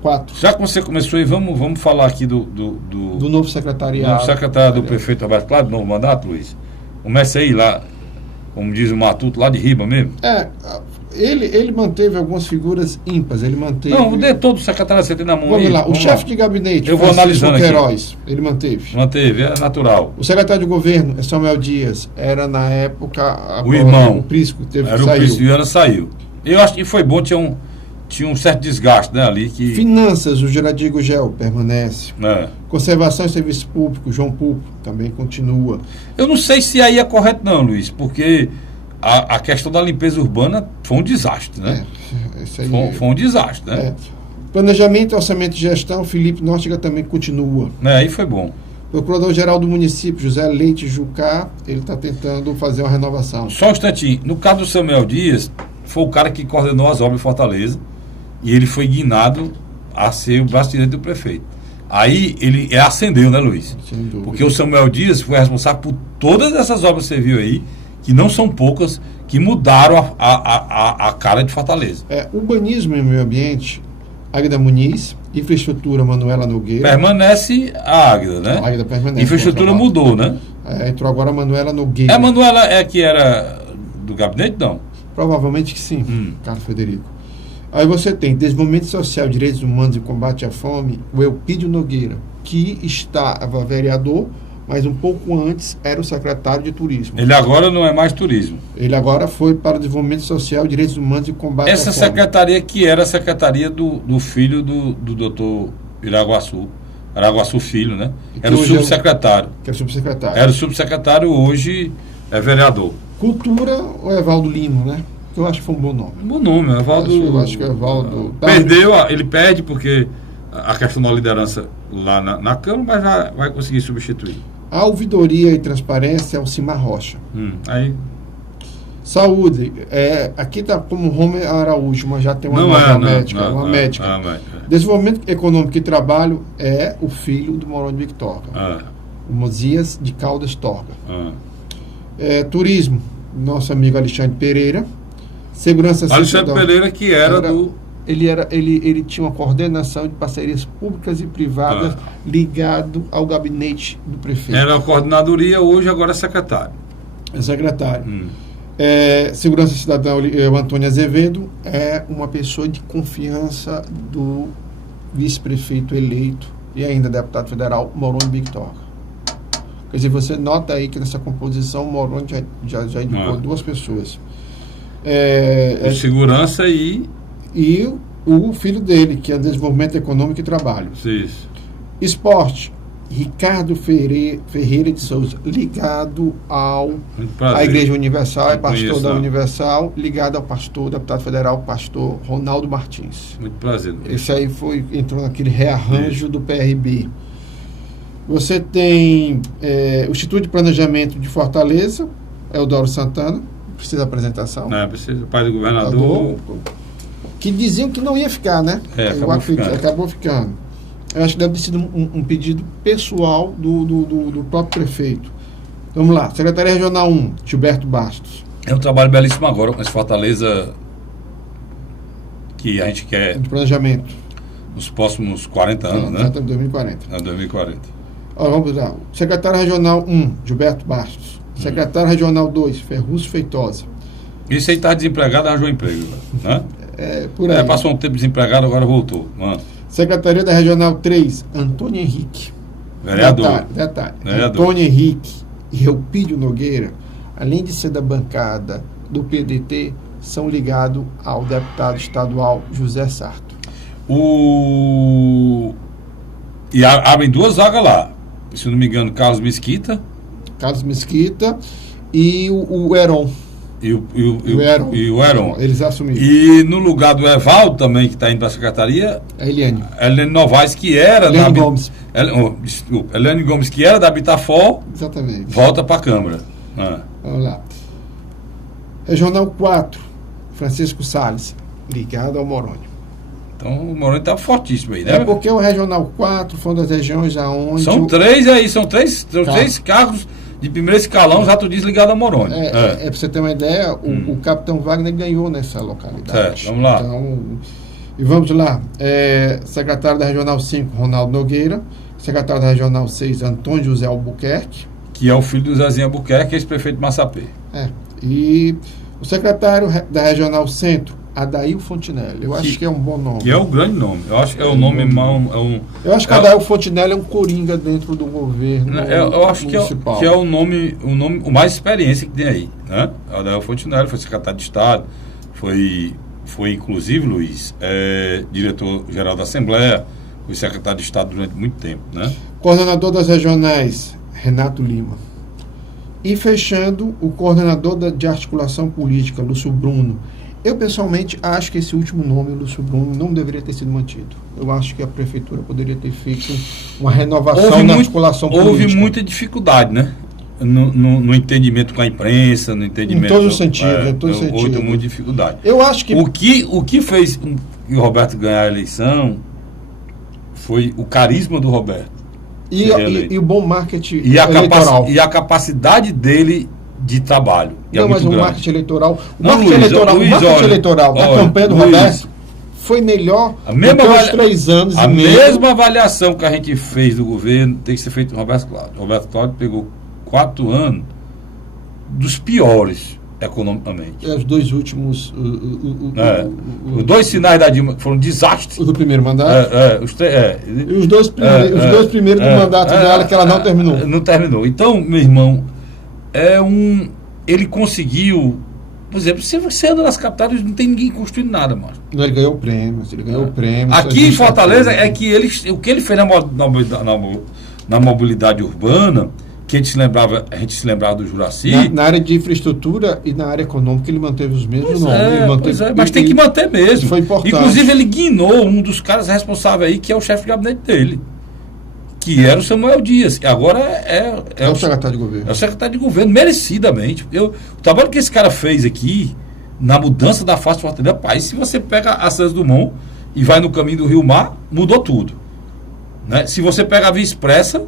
4. Já que você começou aí, vamos falar aqui do Do novo secretariado. novo secretário do prefeito Roberto Cláudio, novo mandato, Luiz. Comece aí lá, como diz o Matuto, lá de Riba mesmo. Ele manteve algumas figuras ímpares. Ele manteve. Não, dê todo o secretário que você tem na mão Vamos aí. lá. O chefe de gabinete, Eu vou Francisco analisando aqui. Queiroz, ele manteve. Manteve, é natural. O secretário de governo, Samuel Dias, era na época O irmão. o Prisco, Era o Príncipe Viana, saiu. Eu acho que foi bom, tinha um certo desgaste, né, ali que... Finanças, o Juradir Gugel permanece. né. Conservação e Serviço Público, João Pupo, também continua. Eu não sei se aí é correto não, Luiz, porque a questão da limpeza urbana foi um desastre, né? Isso aí. Foi um desastre, né? É. Planejamento, orçamento e gestão, Felipe Nórdega também continua. Aí foi bom. Procurador-geral do município, José Leite Jucá, ele está tentando fazer uma renovação. Só um instantinho. No caso do Samuel Dias, foi o cara que coordenou as obras em Fortaleza e ele foi guinado a ser o braço direito do prefeito. Aí ele ascendeu, né, Luiz? Sem dúvida. Porque o Samuel Dias foi responsável por todas essas obras que você viu aí, que não são poucas, que mudaram a cara de Fortaleza. Urbanismo e meio ambiente, Águida Muniz, infraestrutura, Manuela Nogueira. Permanece a Águida, né? A Águida permanece. Infraestrutura mudou, né? Entrou agora a Manuela Nogueira. A Manuela que era do gabinete, não? Provavelmente que sim, Carlos Frederico. Aí você tem Desenvolvimento Social, Direitos Humanos e Combate à Fome, o Elpídio Nogueira, que estava vereador, mas um pouco antes era o secretário de Turismo. Ele agora não é mais turismo. Ele agora foi para o Desenvolvimento Social, Direitos Humanos e Combate Essa à Fome. secretaria que era a secretaria do filho do doutor Iraguaçu Filho, né? Era o hoje subsecretário. Que é o subsecretário. Era o subsecretário, hoje é vereador. Cultura, o Evaldo Lima, né? Que eu acho que foi um bom nome. Bom nome, Evaldo. Eu acho que o Evaldo... Ele perde porque a questão da liderança lá na Câmara, mas já vai conseguir substituir. A Ouvidoria e Transparência, Alcimar Rocha. Aí. Saúde, aqui está como Romer Araújo, mas já tem uma médica. Desenvolvimento Econômico e Trabalho é o filho do Moroni de Torga, o Mosias de Caldas Torga. Turismo, nosso amigo Alexandre Pereira. Segurança Alexandre Pereira, que era do... Ele tinha uma coordenação de parcerias públicas e privadas ligado ao gabinete do prefeito. Era a coordenadoria, hoje agora é secretário. É secretário. Segurança Cidadã, o Antônio Azevedo é uma pessoa de confiança do vice-prefeito eleito e ainda deputado federal, Moroni Victor. Quer dizer, você nota aí que nessa composição o Moroni já indicou duas pessoas. Segurança e o filho dele, que é Desenvolvimento Econômico e Trabalho. Isso. Esporte, Ricardo Ferreira de Souza, ligado à Igreja Universal, é pastor da Universal, ligado ao pastor, deputado federal, pastor Ronaldo Martins. Muito prazer. Esse aí entrou naquele rearranjo do PRB. Você tem o Instituto de Planejamento de Fortaleza, Eudoro Santana, precisa de apresentação. Precisa, pai do governador. Que diziam que não ia ficar, né? Acabou ficando. Eu acho que deve ter sido um pedido pessoal do próprio prefeito. Vamos lá, Secretaria Regional 1, Gilberto Bastos. É um trabalho belíssimo agora, com essa Fortaleza que a gente quer... De planejamento. Nos próximos 40 anos, né? Até 2040. 2040. Vamos lá. Secretário Regional 1, Gilberto Bastos. Secretário Regional 2, Ferrúcio Feitosa. Isso aí está desempregado, arranjou emprego, né? Por aí. Passou um tempo desempregado, agora voltou. Secretaria da Regional 3, Antônio Henrique. Vereador. Detalhe. Antônio Henrique e Elpídio Nogueira, além de ser da bancada do PDT, são ligados ao deputado estadual José Sarto. E abrem duas vagas lá. Se não me engano, Carlos Mesquita e o Heron. E o Heron. Eles assumiram. E no lugar do Evaldo também, que está indo para a secretaria, Eliane Novaes, que era Eliane Gomes. Eliane Gomes, que era da Habitafor, exatamente, volta para a Câmara. Vamos lá. Regional 4, Francisco Salles, ligado ao Moroni. Então o Moroni está fortíssimo aí, né? É porque o Regional 4 foi uma das regiões aonde... São três cargos de primeiro escalão, já tu diz, ligado a Moroni. Para você ter uma ideia, o capitão Wagner ganhou nessa localidade. Certo, vamos lá. Então, e vamos lá. Secretário da Regional 5, Ronaldo Nogueira. Secretário da Regional 6, Antônio José Albuquerque. Que é o filho do Zezinho Albuquerque, ex-prefeito de Massapê. E o secretário da Regional Centro, Adail Fontinelli. Eu acho que é um bom nome. Que é um grande nome. Eu acho que é um nome mal. Eu acho que Adail Fontinelli é um coringa dentro do governo. Eu acho municipal. que é o nome, o mais experiência que tem aí, né? Adail Fontinelli foi secretário de Estado, foi inclusive, Luiz, diretor-geral da Assembleia, foi secretário de Estado durante muito tempo, né? Coordenador das regionais, Renato Lima. E fechando, o coordenador de articulação política, Lúcio Bruno. Eu, pessoalmente, acho que esse último nome, Lúcio Bruno, não deveria ter sido mantido. Eu acho que a prefeitura poderia ter feito uma renovação na articulação política. Houve muita dificuldade, né? No entendimento com a imprensa, no entendimento... Em todos os sentidos, em todos os sentidos. Houve muita dificuldade. Eu acho que... O que fez o Roberto ganhar a eleição foi o carisma do Roberto. E o bom marketing eleitoral. E a capacidade dele de trabalho. Não, mas o marketing eleitoral... O marketing eleitoral da olha, campanha do Roberto foi melhor do que os 3 anos e meio. A mesma avaliação que a gente fez do governo tem que ser feita no Roberto Cláudio. O Roberto Cláudio pegou 4 anos dos piores economicamente. Os 2 últimos... Os 2 sinais da Dilma foram desastres. O do primeiro mandato? E os 2 primeiros do mandato dela, que ela não terminou. Não terminou. Então, meu irmão, ele conseguiu... Por exemplo, se você anda nas capitais, não tem ninguém construindo nada, mano. Ele ganhou prêmios, Aqui em Fortaleza, o que ele fez na mobilidade urbana, que a gente se lembrava do Juraci. Na área de infraestrutura e na área econômica ele manteve os mesmos nomes. Mas tem que manter mesmo. Foi importante. Inclusive ele guinou um dos caras responsáveis aí, que é o chefe de gabinete dele, que era o Samuel Dias, que agora é o secretário de governo. É o secretário de governo, merecidamente. O trabalho que esse cara fez aqui, na mudança da face de Fortaleza, rapaz, se você pega a Santos Dumont e vai no caminho do Rio Mar, mudou tudo. Né? Se você pega a Via Expressa,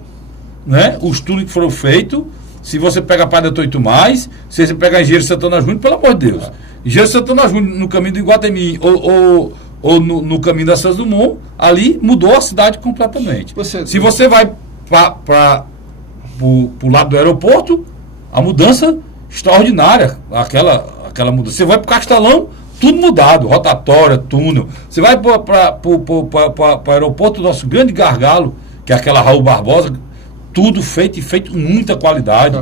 né? Os túneis que foram feitos, se você pega a Padre 8 mais, se você pega a Engenheiro Santana Júnior, pelo amor de Deus. Engenheiro Santana Júnior no caminho do Iguatemi ou no caminho da Santos Dumont, ali mudou a cidade completamente. Se você vai para o lado do aeroporto, a mudança extraordinária, aquela mudança. Você vai para o Castelão, tudo mudado, rotatória, túnel. Você vai para o aeroporto, nosso grande gargalo, que é aquela Raul Barbosa, tudo feito com muita qualidade,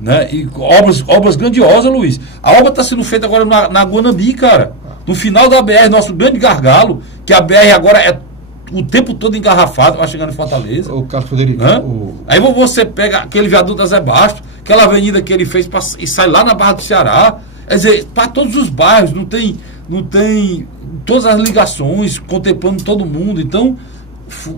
né? E obras grandiosas, Luiz. A obra está sendo feita agora na Guanambi, cara. No final da BR, nosso grande gargalo, que a BR agora é o tempo todo engarrafada, vai chegando em Fortaleza. O Carlos Frederico. Aí você pega aquele viaduto da Zé Basto, aquela avenida que ele fez e sai lá na Barra do Ceará. Quer dizer, para todos os bairros, não tem todas as ligações, contemplando todo mundo. Então,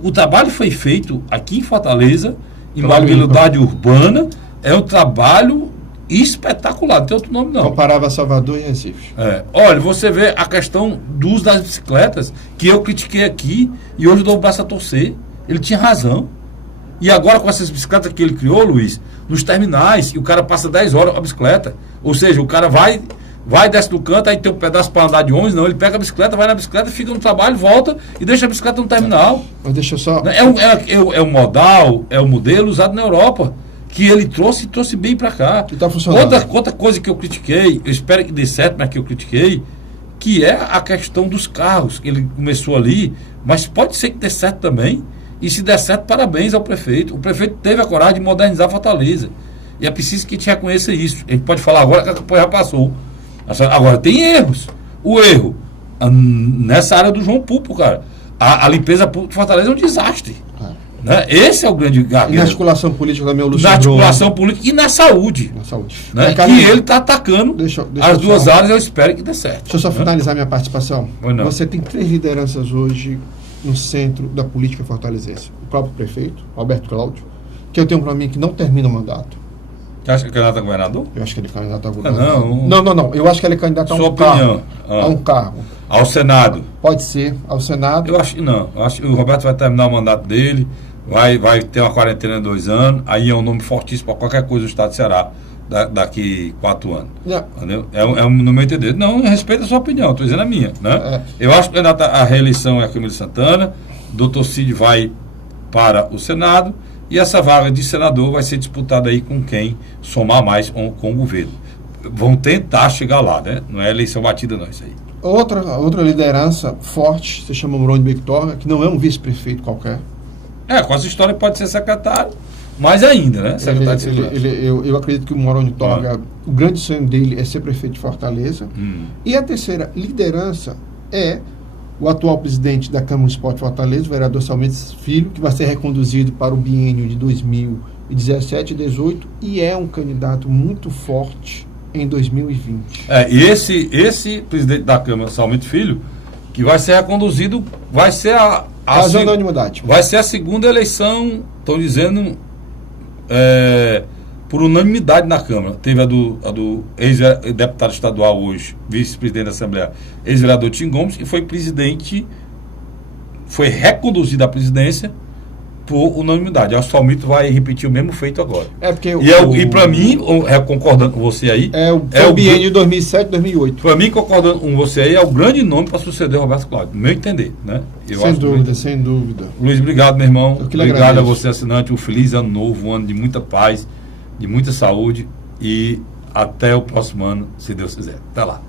o trabalho foi feito aqui em Fortaleza, em mobilidade urbana, é um trabalho espetacular, não tem outro nome não. Comparava Salvador e Recife. Olha, você vê a questão do uso das bicicletas, que eu critiquei aqui, e hoje eu dou o braço a torcer. Ele tinha razão. E agora com essas bicicletas que ele criou, Luiz, nos terminais, e o cara passa 10 horas a bicicleta. Ou seja, o cara vai, desce do canto, aí tem um pedaço para andar de ônibus, não, ele pega a bicicleta, vai na bicicleta, fica no trabalho, volta e deixa a bicicleta no terminal. Mas deixa eu só... É o modal, é o modelo usado na Europa, que ele trouxe bem para cá. Que tá funcionando. Outra coisa que eu critiquei, eu espero que dê certo, mas que eu critiquei, que é a questão dos carros, que ele começou ali, mas pode ser que dê certo também, e se der certo, parabéns ao prefeito. O prefeito teve a coragem de modernizar Fortaleza, e é preciso que a gente reconheça isso. A gente pode falar agora que a campanha já passou. Agora, tem erros. O erro, nessa área do João Pupo, cara, a limpeza pública de Fortaleza é um desastre. Né? Esse é o grande gargalo. E na articulação política também, o Lúcio Na articulação política e na saúde. Né? Que ele está atacando as duas áreas, eu espero que dê certo. Deixa eu só finalizar minha participação. Você tem 3 lideranças hoje no centro da política fortalezense. O próprio prefeito, Roberto Cláudio, que eu tenho para mim que não termina o mandato. Você acha que é candidato a governador? Eu acho que ele é candidato a governador. Não. Não. Eu acho que ele é candidato a Sua um cargo. opinião. A um cargo. Ao Senado? Pode ser, ao Senado. Eu acho que não. Eu acho que o Roberto vai terminar o mandato dele, vai ter uma quarentena de 2 anos, aí é um nome fortíssimo para qualquer coisa do Estado do Ceará daqui 4 anos. Entendeu? No meu entender. Não, eu respeito a sua opinião, estou dizendo a minha. Né? Eu acho que a reeleição é a Camilo Santana, Dr. Cid vai para o Senado, e essa vaga de senador vai ser disputada aí com quem somar mais com o governo. Vão tentar chegar lá, né? Não é eleição batida não, isso aí. Outra liderança forte se chama Moroni Bectorga, que não é um vice-prefeito qualquer. Com essa história pode ser secretário, mais ainda, né? Secretário de Segurança. Eu acredito que o Moroni Torga, o grande sonho dele é ser prefeito de Fortaleza. E a terceira liderança é o atual presidente da Câmara Municipal de Fortaleza, o vereador Salmedes Filho, que vai ser reconduzido para o biênio de 2017 e 2018 e é um candidato muito forte em 2020. E esse presidente da Câmara, Salmedes Filho, que vai ser reconduzido, vai ser unanimidade. Vai ser a segunda eleição, estão dizendo, por unanimidade na Câmara. Teve a do ex-deputado estadual hoje, vice-presidente da Assembleia, ex-vereador Tim Gomes, que foi reconduzido à presidência por unanimidade. A Salmito vai repetir o mesmo feito agora. E para mim, concordando com você aí... o biênio de 2007 2008. Para mim, concordando com você aí, é o grande nome para suceder o Roberto Cláudio, no meu entender. Né? Sem dúvida. Luiz, obrigado, meu irmão. Obrigado agradeço. a você, assinante. Um feliz ano novo, um ano de muita paz, de muita saúde e até o próximo ano, se Deus quiser. Até lá.